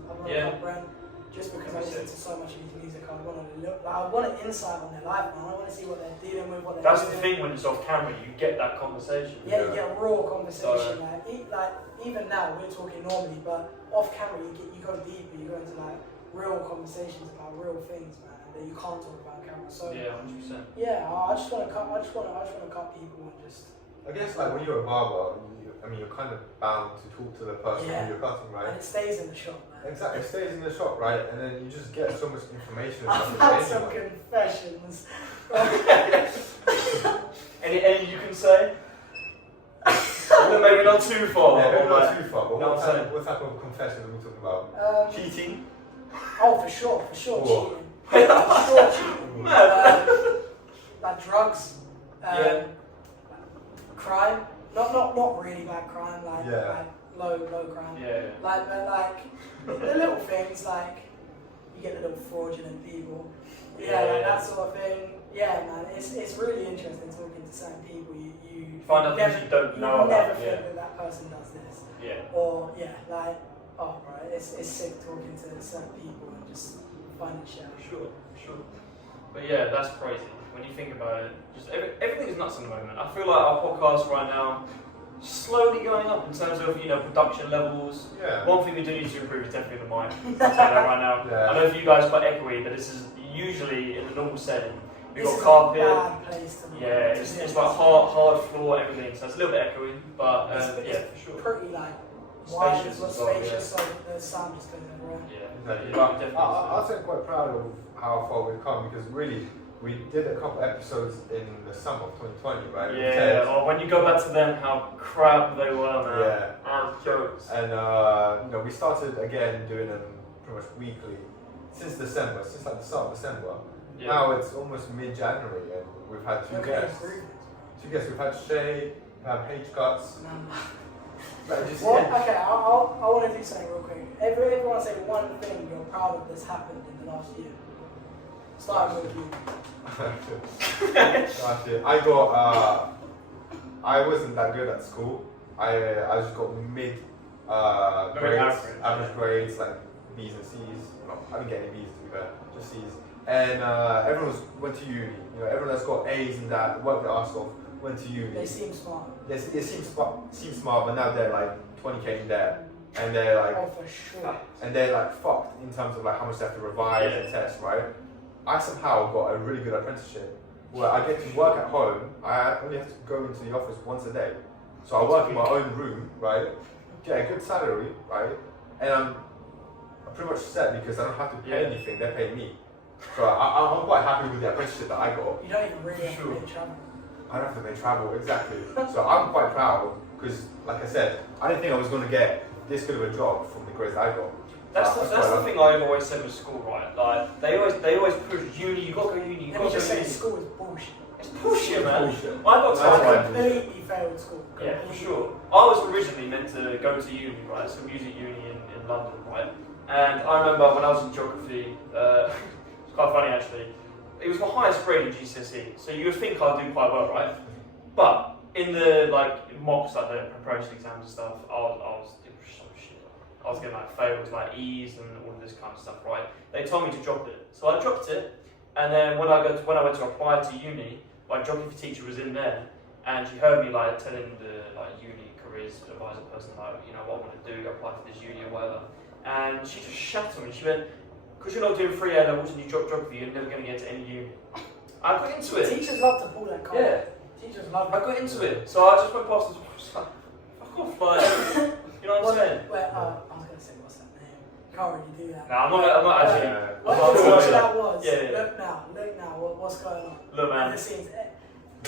I want to cut Brent just because I listen to so much of his music. I want to look. I want an insight on their life, man. I want to see what they're dealing with, what they're That's doing. the thing when it's off camera, you get that conversation. Yeah, you get a raw conversation. Like even now we're talking normally, but off camera you go deeper. You go into like real conversations about real things, man, that you can't talk about on camera. So yeah, 100%. Yeah, I just want to cut. I just want to cut people and just. I guess like when you're a barber, you're kind of bound to talk to the person who you're cutting, right? And it stays in the shop, man. Exactly, it stays in the shop, right? And then you just get so much information. I've had some confessions. Any you can say? Maybe not too far. Yeah, maybe not too far. But No, what type of confessions are we talking about? Cheating? Oh, for sure cheating. Oh. For sure cheating. Like drugs. Crime. Not really bad crime. Like low crime. Yeah. Like the little things like you get the little fraudulent people. Yeah, like that sort of thing. Yeah, man, it's really interesting talking to certain people. You find out things you don't know about. Never think that person does this. Yeah. Or bro, it's sick talking to certain people and just finding shit. Sure. But yeah, that's crazy. When you think about it, just everything is nuts at the moment. I feel like our podcast right now is slowly going up in terms of production levels. Yeah. One thing we do need to improve is definitely the mic. I'll say that right now. Yeah. I know for you guys quite echoey, but this is usually in the normal setting. We've This got is carpet. a bad place to It's like hard floor, everything. So it's a little bit echoey, but it's for sure. pretty like wide, Spacious but as well, spacious, so the sound just goes everywhere. But I'll say I'm quite proud of how far we've come because really we did a couple episodes in the summer of 2020, right? Yeah, or when you go back to them, how crap they were, man. Yeah. Jokes. And we started again doing them pretty much weekly since like the start of December. Yeah. Now it's almost mid-January and we've had two guests. We've had Shay, we've had H-Cuts. Okay, I want to do something real quick. Everyone say one thing you're proud of that's happened in the last year. Starting with you. Last year. I wasn't that good at school. I just got mid grades, average grades, like B's and C's. No, I didn't get any B's to be fair, just C's. And everyone went to uni. Everyone that's got A's and that, worked their arse off, went to uni. They seem smart. They seem smart, but now they're like 20k in debt. And they're like, oh, for sure. And they're like fucked in terms of like how much they have to revise and test, right? I somehow got a really good apprenticeship where I get to work at home. I only have to go into the office once a day. So I work in my own room, right? Get a good salary, right? And I'm pretty much set because I don't have to pay anything, they pay me. So I'm quite happy with the apprenticeship that I got. You don't even really have to pay travel. I don't have to pay travel, exactly. So I'm quite proud because, like I said, I didn't think I was going to get this good of a job from the grades I got. That's the thing I've always said with school, right? Like they always push uni. You got to go uni. You got to go say uni. school is bullshit. It's bullshit, man. Bullshit. I got I completely failed school. Yeah, for sure. I was originally meant to go to uni, right? So music uni in London, right? And I remember when I was in geography, it's quite funny actually. It was my highest grade in GCSE, so you would think I'd do quite well, right? But in the mocks, like the preparation exams and stuff, I was so shit. I was getting fails, E's and all of this kind of stuff, right? They told me to drop it, so I dropped it. And then when I went to apply to uni, my geography teacher was in there, and she heard me telling the uni careers advisor person what I want to do, apply for this uni or whatever. And she just shut on me. She went, because you're not doing 3 A levels and you drop geography, you're never going to get to any uni. I got into it. Teachers love to pull that card. Yeah. Teachers love it. I got into it. So I just went past this, fuck off, you know what I'm saying? Well, I was going to say, what's that name? You can't really do that. No, I'm not actually. What the teacher that was? Yeah. Look now, what's going on? Look, man. The scenes.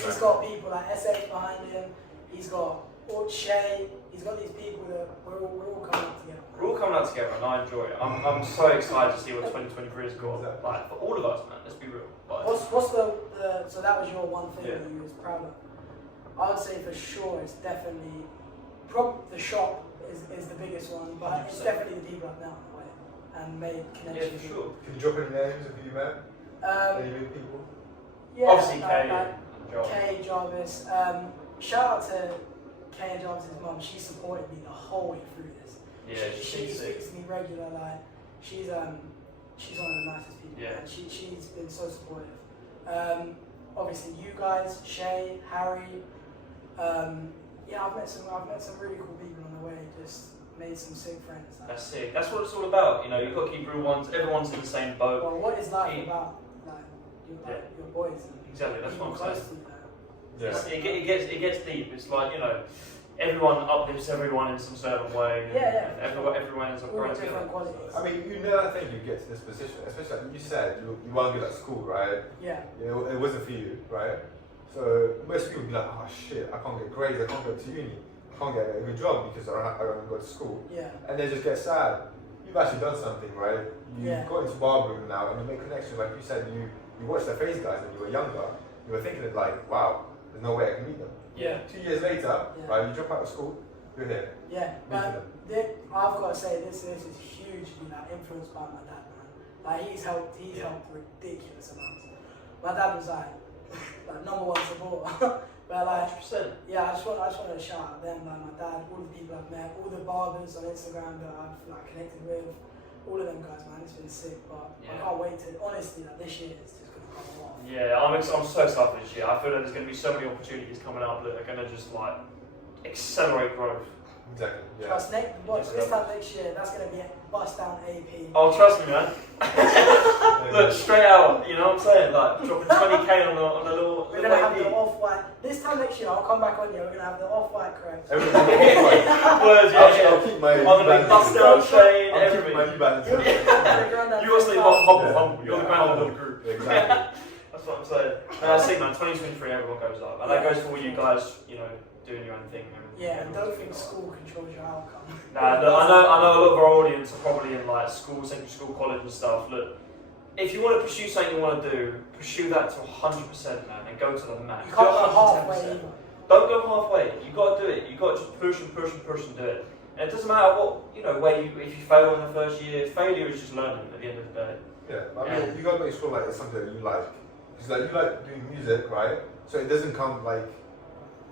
He's got people like SH behind him. He's got Shay. He's got these people that we're all coming up together. We're all coming out together and I enjoy it. I'm so excited to see what 2023 has got. For all of us, man. Let's be real. What's the so that was your one thing that you was proud of? I would say for sure it's definitely the shop is the biggest one, but 100%. It's definitely the people I've met on the way and made connections. Yeah, for sure. Can you drop any names of who you met? Any big people? Yeah, Obviously, Kay and Jarvis. Kay, Jarvis. Shout out to Kay and Jarvis' mum. She supported me the whole way through this. Yeah, she she's speaks to me regular. Like she's one of the nicest people. Yeah. And she's been so supportive. Obviously, you guys, Shay, Harry. Yeah, I've met some really cool people on the way. Just made some sick friends. That's sick. That's what it's all about. You know, you've got to keep everyone's in the same boat. Well, what is life about? Your boys. Exactly. That's what I'm saying. Yeah. It gets deep. It's like, you know, everyone uplifts everyone in some certain way. Yeah. And everyone ends up All growing different together. qualities. I mean, you never think you get to this position, especially like you said, you weren't good at school, right? Yeah. You know, it wasn't for you, right? So most people would be like, oh shit, I can't get grades, I can't go to uni, I can't get a good job because I don't go to school. Yeah. And they just get sad. You've actually done something, right? You've got into barbering now and you make connections, like you said, you watched their face guys when you were younger, you were thinking like, wow, there's no way I can meet them. Yeah. 2 years later, right, you drop out of school, you're here. Yeah, but I've got to say this is hugely like influenced by my dad, man. Like he's helped ridiculous amounts. My dad was like number one supporter. But like 100%. yeah, I just want to shout out them, like my dad, all the people I've met, all the barbers on Instagram that I've like connected with, all of them guys, man. It's been sick, but I can't wait to honestly like this year is just gonna come off. Yeah, I'm so excited for this year. I feel like there's going to be so many opportunities coming up that are going to just like accelerate growth. Exactly, yeah. Trust this time next year, that's gonna be a bust down AP. Oh, trust me, man. Look, straight out, you know what I'm saying? Like, dropping 20k on a little We're gonna have AP. the off-white. This time next year, I'll come back on you. We're gonna have the off-white crepes. Everything off-white. Words, yeah. I'll keep my I'm gonna be bust down chain, I'll keep everything. my New Balance. You also humble. You're the granddad of the group. Exactly. That's what I'm saying. No, I see, man. 2023, everyone goes up, and that goes for all you guys. You know, doing your own thing. Yeah, and don't think school controls your outcome. Nah, look, I know a lot of our audience are probably in like school, secondary school, college and stuff. Look, if you want to pursue something you want to do, pursue that to 100%, man, and go to the max. You can't go halfway either. Don't go halfway. You got to do it. You got to just push and do it. And it doesn't matter what, you know, if you fail in the first year, failure is just learning at the end of the day. Yeah, I mean, you got to make sure like it's something that you like. Because like you like doing music, right? So it doesn't come like,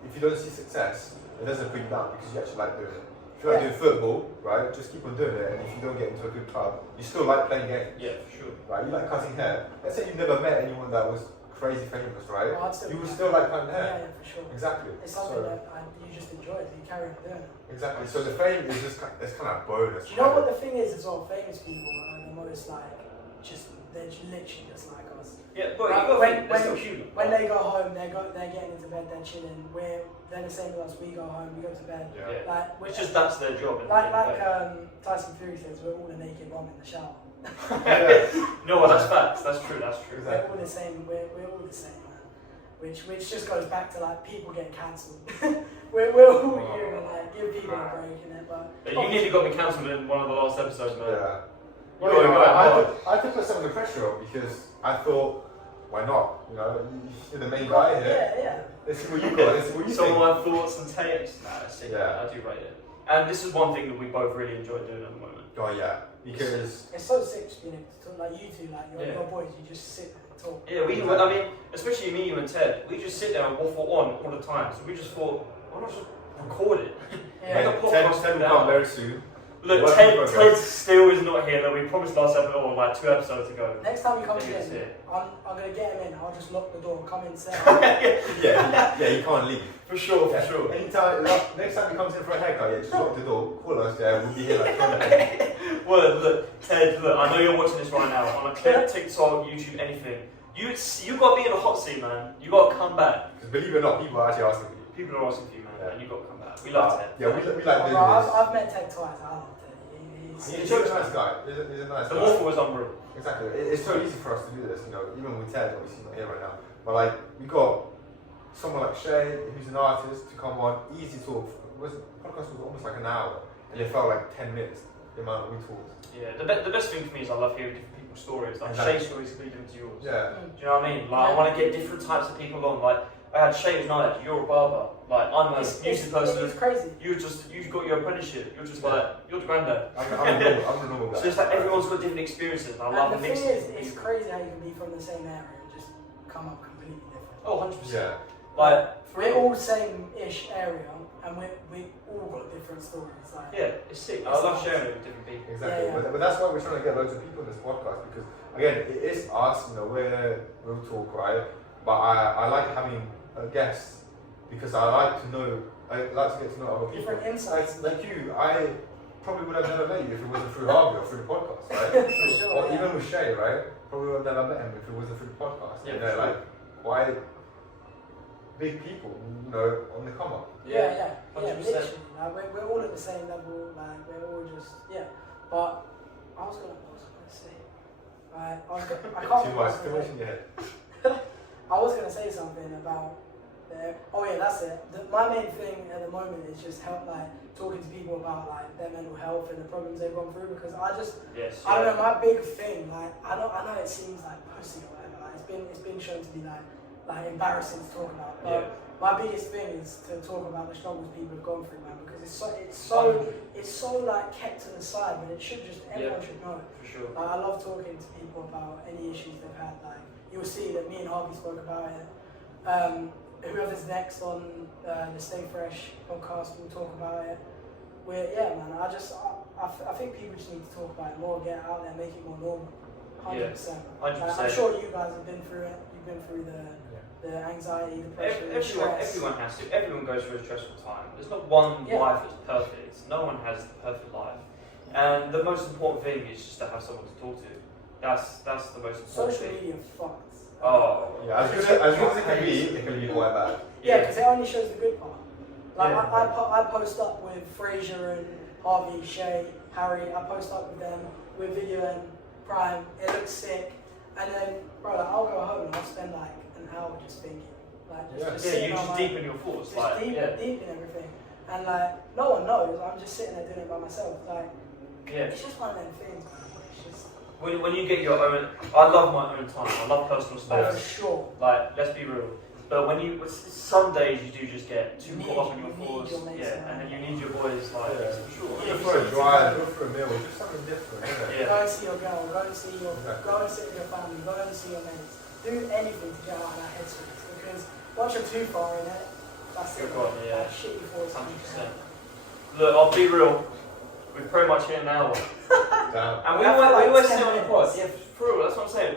if you don't see success, it doesn't bring you down because you actually like doing it. If you like doing football, right, just keep on doing it, and if you don't get into a good club, you still like playing games. Yeah, for sure. Right, you like cutting hair. Let's say you never met anyone that was crazy famous, right? Well, you would still like cutting hair. Yeah, for sure. Exactly. It's something that you just enjoy, so you carry on doing it. Exactly. So the fame is just it's kind of bonus. Do you know what the thing is as well? Famous people are the most like, they're literally just like us. Yeah, but they're still human. When they go home, they're getting into bed, they're chilling. They're the same as us. We go home, we go to bed. Yeah. Like, it's just that's their job. Like Tyson Fury says, we're all a naked bomb in the shower. No, that's facts. That's true. That's true. We're all the same. We're all the same, man. Which just goes back to like people getting cancelled. we're all here and like give people a break in it, but you nearly got me cancelled in one of the last episodes, man. Yeah. Well, I had to put some of the pressure on because I thought, why not? You know, you're the main guy here. Yeah. Let's see what you got. Let's see what you Some think. of my thoughts and takes. Nah, I see. Yeah. I do rate it. And this is one thing that we both really enjoy doing at the moment. Oh yeah, because it's so sick just being able to talk, like you two, like your boys, you just sit there and talk. Yeah, I mean, especially me, you and Ted, we just sit there and waffle on all the time. So we just thought, why not just record it? Yeah. Make a podcast. Ted will come very soon. Look, Ted still is not here, though we promised last episode, like 2 episodes ago. Next time he comes in, I'm going to get him in, I'll just lock the door, come in, sit. yeah, he can't leave. For sure. Anytime, next time he comes in for a haircut, just lock the door, call us, we'll be here like 20 minutes. Well, look, Ted, I know you're watching this right now, on a clip, TikTok, YouTube, anything. You got to be in the hot seat, man. You got to come back. Because believe it or not, people are actually asking for you. People are asking for you, man, and you got to come back. We love Ted. Yeah, we like doing this. I've met Ted twice, I love Ted. He's a nice guy. He's a nice guy. The waffle was unreal. Exactly. It's so easy for us to do this, you know, even with Ted, obviously he's not here right now. But like, we got someone like Shay, who's an artist, to come on, easy talk. The podcast was almost like an hour, and it felt like 10 minutes, the amount we talked. Yeah, the best thing for me is I love hearing different people's stories. Like Shay's stories are completely different to yours. Yeah. Do you know what I mean? Like, I want to get different types of people on. Like, I had Shay who's knowledge, you're a barber. Like, I'm a music person. It's crazy. You got your apprenticeship. You're just like, you're the granddad. I'm a normal guy. So it's like everyone's got different experiences. And I love the mixing. thing is, it's crazy how you can be from the same area and just come up completely Oh, 100%. Yeah. Like, we're all same-ish area, and we all got different stories. Like, yeah, it's sick. I love sharing it with different people. Exactly. Yeah. But that's why we're trying to get loads of people in this podcast, because again, it is us, we're real talk, right? But I like having guests because I like to get to know other people. different insights. Like you, I probably would have never met you if it wasn't through Harvey or through the podcast, right? For sure. Or even with Shay, right? Probably would have never met him if it wasn't through the podcast. Yeah, And for they're sure. like quite big people, on the come up. Yeah, 100%. literally. Like, we're all at the same level. Like, we're all just But I was gonna say, I can't. Too much in your head. I was gonna say something about. That's it. My main thing at the moment is just talking to people about their mental health and the problems they've gone through, because I don't know, my big thing, I know it seems like pussy or whatever, it's been shown to be like embarrassing to talk about, but my biggest thing is to talk about the struggles people have gone through, man, because it's so like kept to the side, but it should just, everyone should know it. For sure. I love talking to people about any issues they've had. You'll see that me and Harvey spoke about it. Whoever's next on the Stay Fresh podcast will talk about it. I think people just need to talk about it more, get it out there, make it more normal. 100%. 100%. I'm sure you guys have been through it. You've been through the anxiety, depression, stress. Everyone has to. Everyone goes through a stressful time. There's not one life that's perfect. No one has the perfect life. And the most important thing is just to have someone to talk to. That's the most important Social thing. media fucked. Oh, yeah, as good as it can be quite bad. Yeah, because it only shows the good part. Yeah. I post up with Fraser and Harvey, Shay, Harry. I post up with them with video and Prime. It looks sick. And then, I'll go home and I'll spend an hour just thinking. You just deep in your thoughts. Just deep in everything. And no one knows. I'm just sitting there doing it by myself. It's just one of them things, man. It's just. When you get your own, I love my own time. I love personal space. For sure. Let's be real. But some days you do just get too caught up in your thoughts. And then you need your boys, for sure. Go for a drive, go for a meal, do something different, isn't it? Go and see your girl, go and sit with your family, go and see your mates. Do anything to get out of that headspace, because once you're too far in it, that's it. Shit you for 100%. Look, I'll be real. We've pretty much hit an hour. Damn. And we always say on the pod, for real, that's what I'm saying.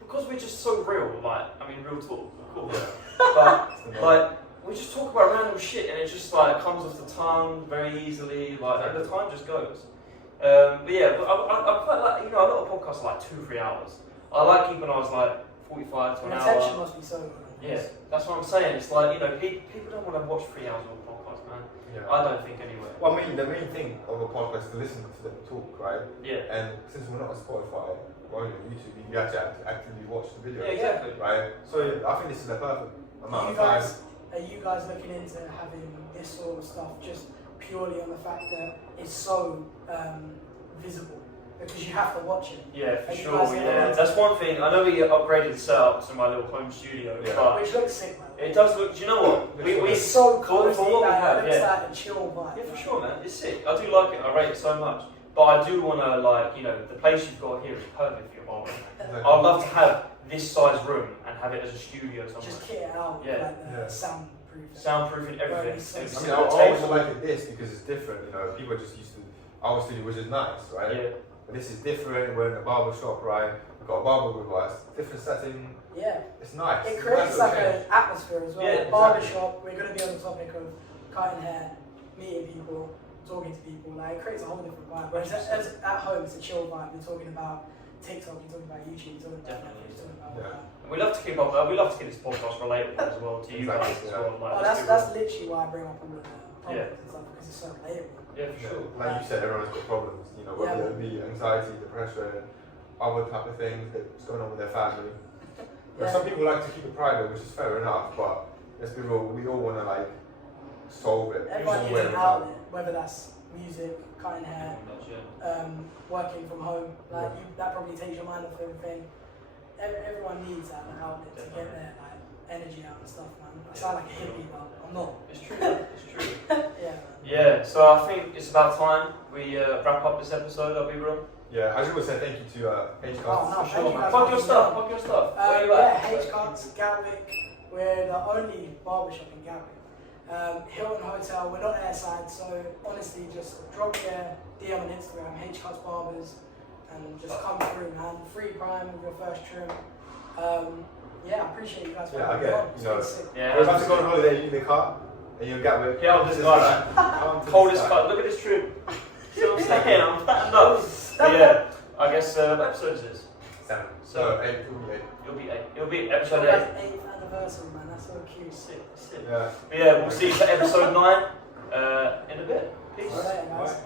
Because we're just so real, real talk, of course. But we just talk about random shit and it just comes off the tongue very easily, and the time just goes. I quite like, a lot of podcasts are 2-3 hours. I like keeping ours 45 to an hour. Attention must be so good. Yeah, that's what I'm saying. It's people don't want to watch 3 hours of a podcast, man. Yeah. I don't think anyway. Well, the main thing of a podcast is to listen to them talk, right? Yeah. And since we're not on Spotify, or on YouTube, you have to actively watch the video. Yeah, exactly. Right? So I think this is the perfect amount of time. Are you guys looking into having this sort of stuff just purely on the fact that it's so visible? Because you have to watch it. Yeah, for sure. Yeah, that's one thing. I know we upgraded the setup to my little home studio, but which looks sick, man. it does look. Do you know what? It's so cozy. For what we have, it looks like a chill vibe. Yeah, for sure, man. It's sick. I do like it. I rate it so much. But I do want to, the place you've got here is perfect for your mom. I'd love to have this size room and have it as a studio somewhere. Just kit it out with soundproofing. Soundproofing everything. I also like it this because it's different. People are just used to our studio, which is nice, right? Yeah. But this is different. We're in a barber shop, right? We've got a barber with us. Different setting. Yeah. It's nice. It creates an atmosphere as well. Yeah, Barber shop. We're going to be on the topic of cutting hair, meeting people, talking to people. It creates a whole different vibe. Whereas at home, it's a chill vibe. You're talking about TikTok, you're talking about YouTube, you're talking about Netflix, you're talking about We love to keep this podcast relatable as well to you guys as well. That's literally why I bring up all of the problems and stuff, because it's so relatable. Yeah, for sure. Like you said, everyone's got problems. Whether it be anxiety, depression, other type of things that's going on with their family. But some people like to keep it private, which is fair enough. But let's be real, we all want to solve it. Everyone needs an outlet, whether that's music, cutting hair, working from home. That probably takes your mind off everything. Everyone needs an outlet to get their energy out and stuff, man. I sound like a hippie, but I'm not. It's true. It's true. Yeah, man. Yeah. So I think it's about time we wrap up this episode. I'll be real. Yeah, I just want to say thank you to HCast. Oh, no, for sure, man. Plug your stuff. Where you at? HCast, Gatwick, We're the only barbershop in Gatwick. Hilton Hotel, we're not airside, so honestly, just drop me a DM on Instagram, HCuts Barbers, and just come through, man. Free prime with your first trim. Yeah, I appreciate you guys for I having me get on. it. It's You know, been sick. Yeah, we're about to go on holiday, you need a car, and you'll get with. Yeah, I'm just like coldest cut. Look at this trim. See what I'm saying? I'm fattened up. But yeah, I guess what episode is this? 7. So 8, it'll be 8. It'll be episode Guys, 8. 8th anniversary, man. That's so cute. Sick. Yeah. But yeah, we'll see you for episode 9 in a bit. Peace. All right, guys.